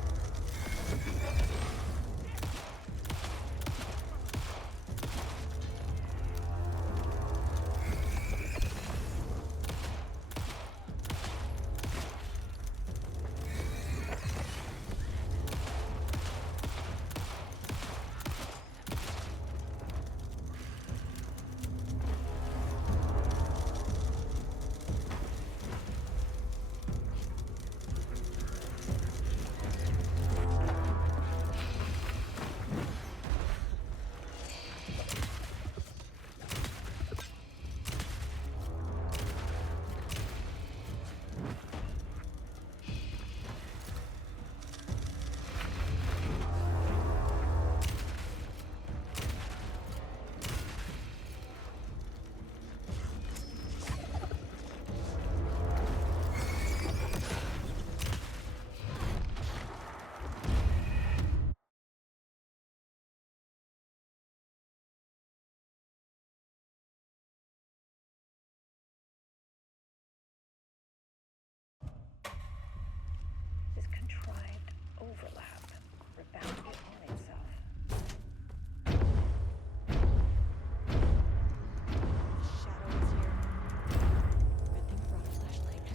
This contrived overlap. Rebound it on itself. Shadow is here. Good thing you brought a flashlight.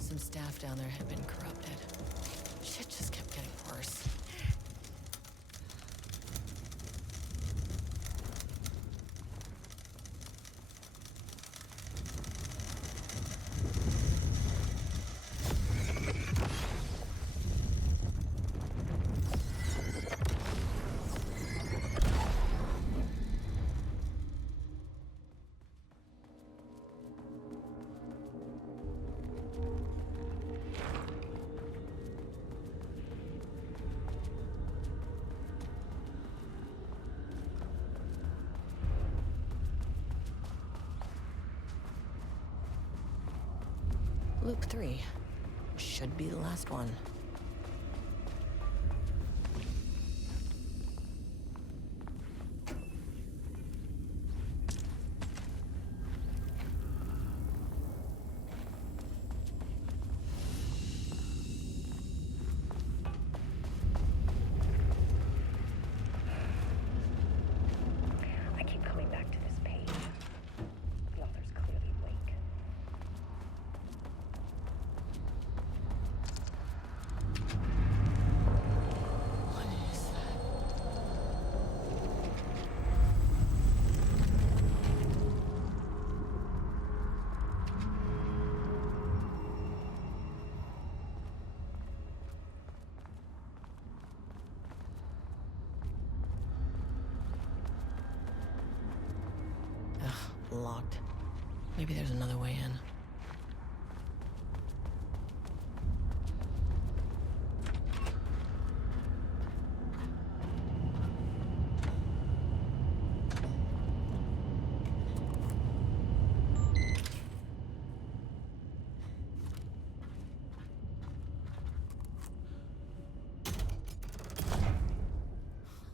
Some staff down there had been corrupted. Shit just kept getting worse. Loop 3. Should be the last one. I keep coming back to this page. The author's clearly awake. What is that? Ugh, locked. Maybe there's another way in.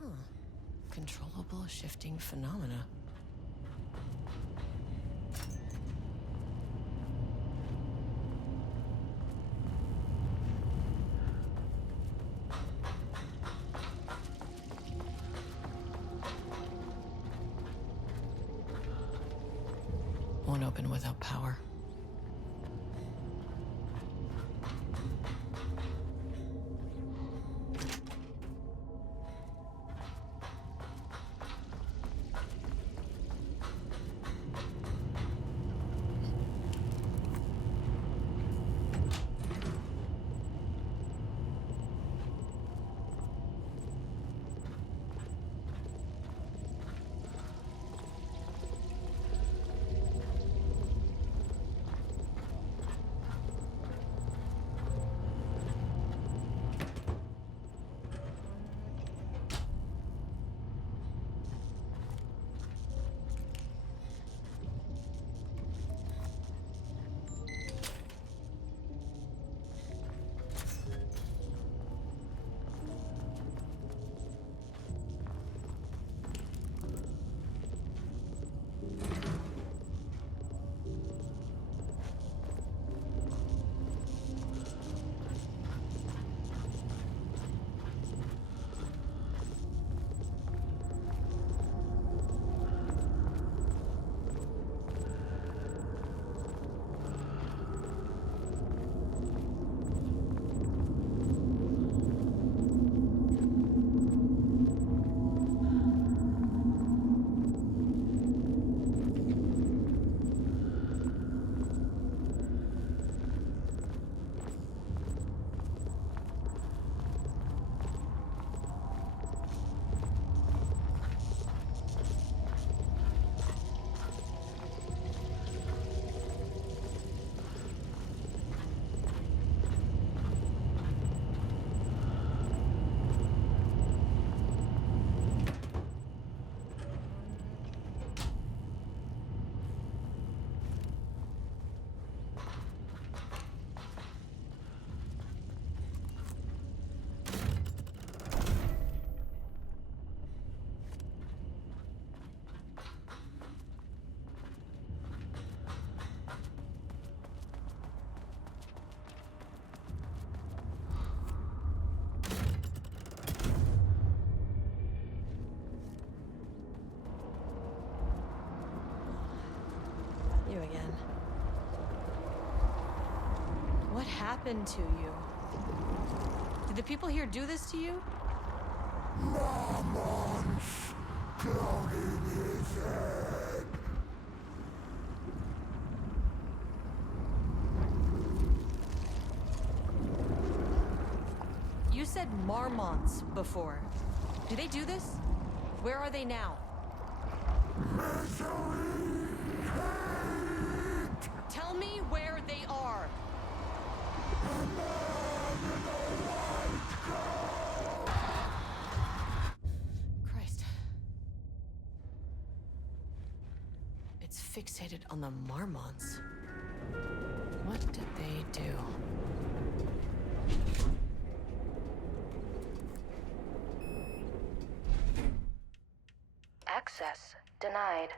Huh. Controllable shifting phenomena. Won't open without power. You again. What happened to you? Did the people here do this to you? Mammons clouding his head. You said marmots before. Do they do this? Where are they now? Misery, hate. Tell me where they are. The man in the white coat. Christ. It's fixated on the marmots. What did they do? Access denied.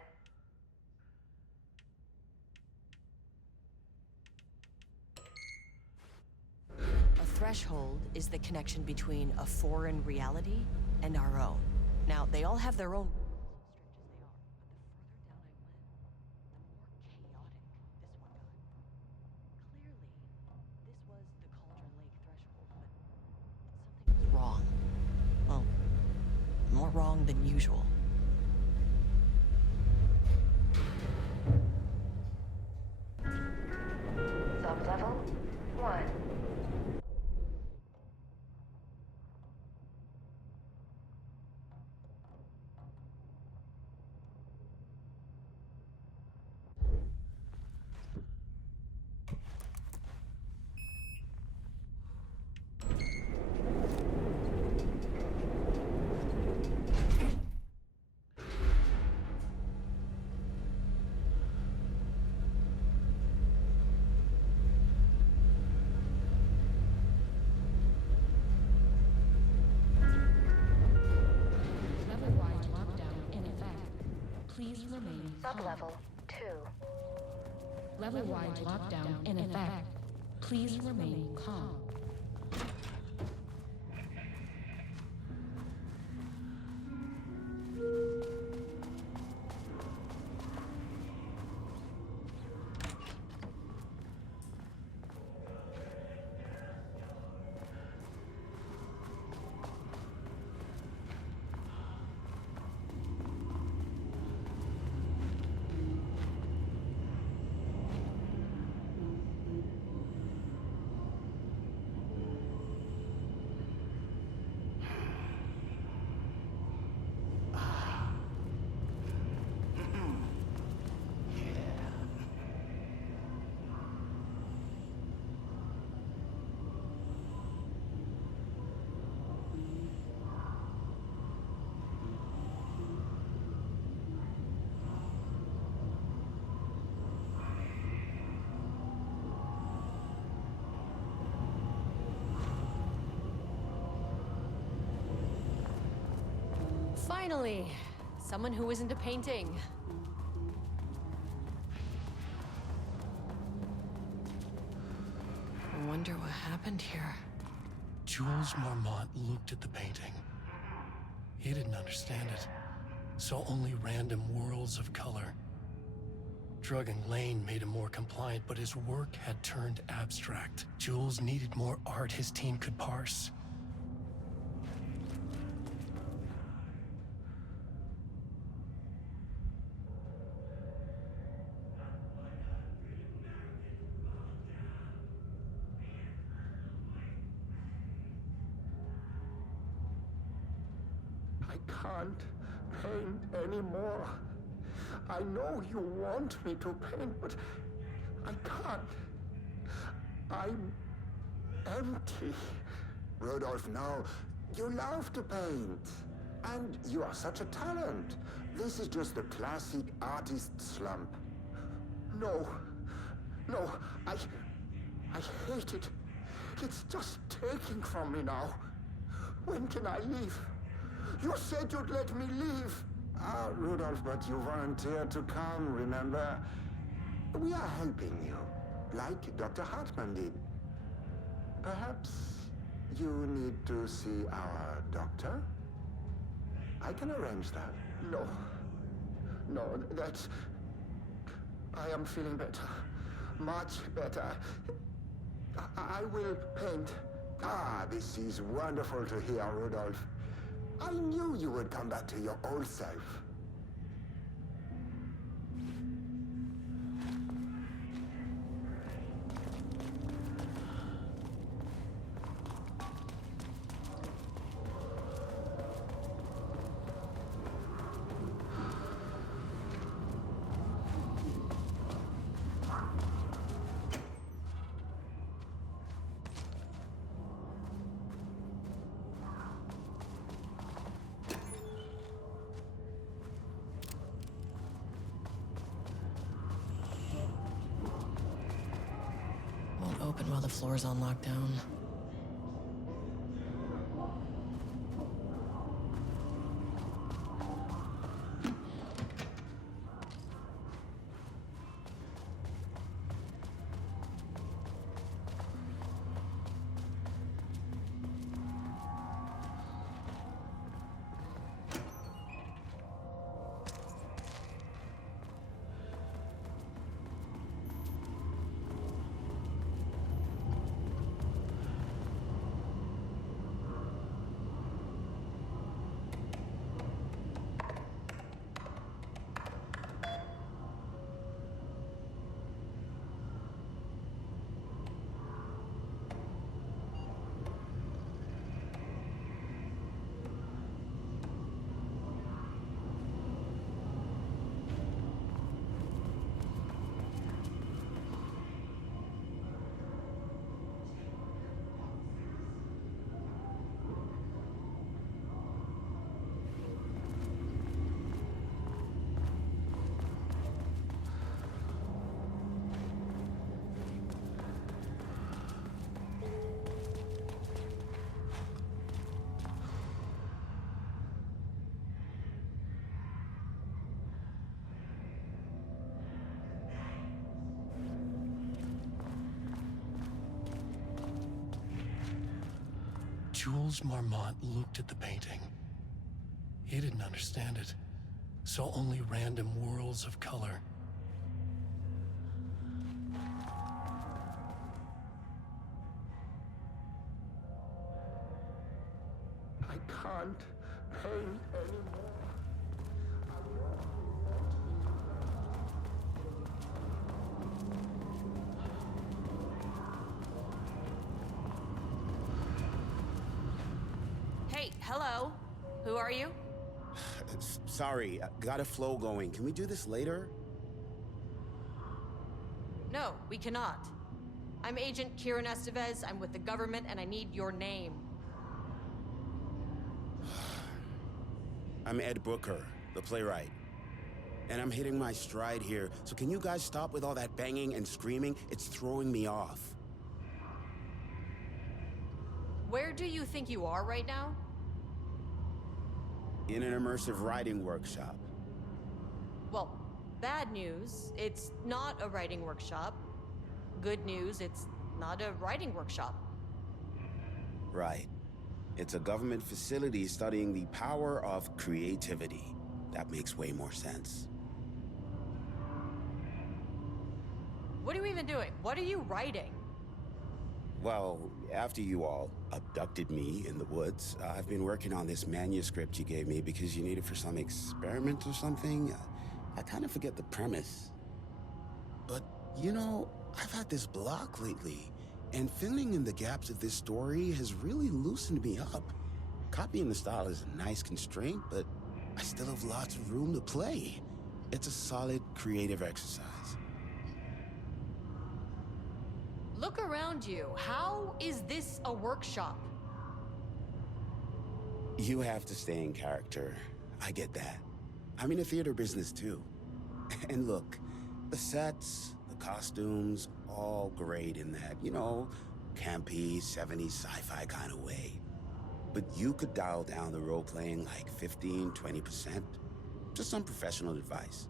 A threshold is the connection between a foreign reality and our own. Now, they all have their own wrong. Well, more wrong than usual. Sublevel 1. Level-wide lockdown in effect. Please remain Sublevel 2. Level-wide lockdown in effect. Please remain calm. Finally, someone who isn't a painting. I wonder what happened here. Jules Marmont looked at the painting. He didn't understand it. Saw only random whirls of color. Drugging Lane made him more compliant, but his work had turned abstract. Jules needed more art his team could parse. I can't paint anymore. I know you want me to paint, but I can't. I'm empty. Rudolph, no. You love to paint. And you are such a talent. This is just the classic artist slump. No. No, I hate it. It's just taking from me now. When can I leave? You said you'd let me leave. Ah, Rudolph, but you volunteered to come, remember? We are helping you, like Dr. Hartman did. Perhaps you need to see our doctor? I can arrange that. No. No, that's... I am feeling better. Much better. I will paint. Ah, this is wonderful to hear, Rudolph. I knew you would come back to your old self. open while the floor's on lockdown. Jules Marmont looked at the painting. He didn't understand it. Saw only random whirls of color. I can't paint anymore. Hey, hello. Who are you? Sorry, got a flow going. Can we do this later? No, we cannot. I'm Agent Kieran Estevez. I'm with the government, and I need your name. I'm Ed Brooker, the playwright. And I'm hitting my stride here, so can you guys stop with all that banging and screaming? It's throwing me off. Where do you think you are right now? In an immersive writing workshop. Well, bad news, it's not a writing workshop. Good news, it's not a writing workshop. Right. It's a government facility studying the power of creativity. That makes way more sense. What are you even doing? What are you writing? Well, after you all abducted me in the woods, I've been working on this manuscript you gave me because you need it for some experiment or something. I kind of forget the premise. But, you know, I've had this block lately, and filling in the gaps of this story has really loosened me up. Copying the style is a nice constraint, but I still have lots of room to play. It's a solid creative exercise. Look around you. How is this a workshop? You have to stay in character. I get that. I'm in the theater business too. And look, the sets, the costumes, all great in that, you know, campy, 70s sci-fi kind of way. But you could dial down the role-playing like 15, 20%. Just some professional advice.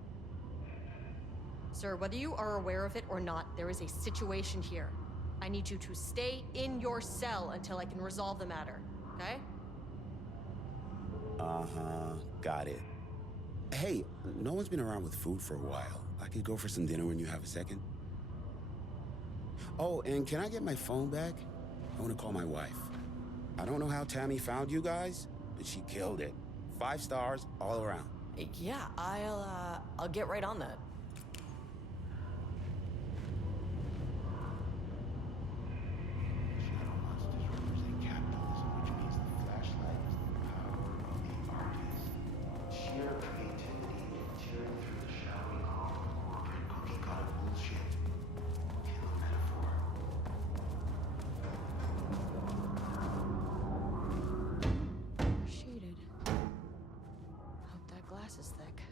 Sir, whether you are aware of it or not, there is a situation here. I need you to stay in your cell until I can resolve the matter, okay? Uh-huh, got it. Hey, no one's been around with food for a while. I could go for some dinner when you have a second. Oh, and can I get my phone back? I want to call my wife. I don't know how Tammy found you guys, but she killed it. 5 stars all around. Yeah, I'll get right on that. Is thick.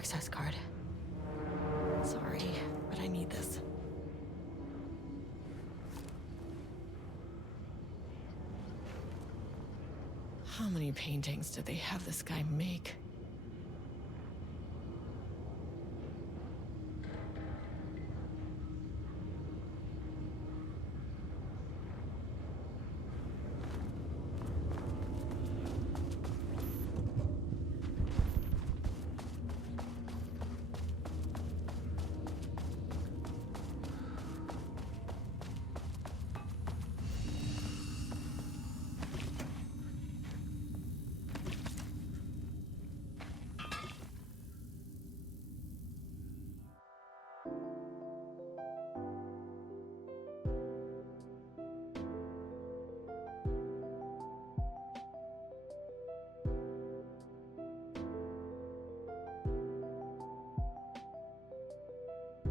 access card. Sorry, but I need this. How many paintings did they have this guy make?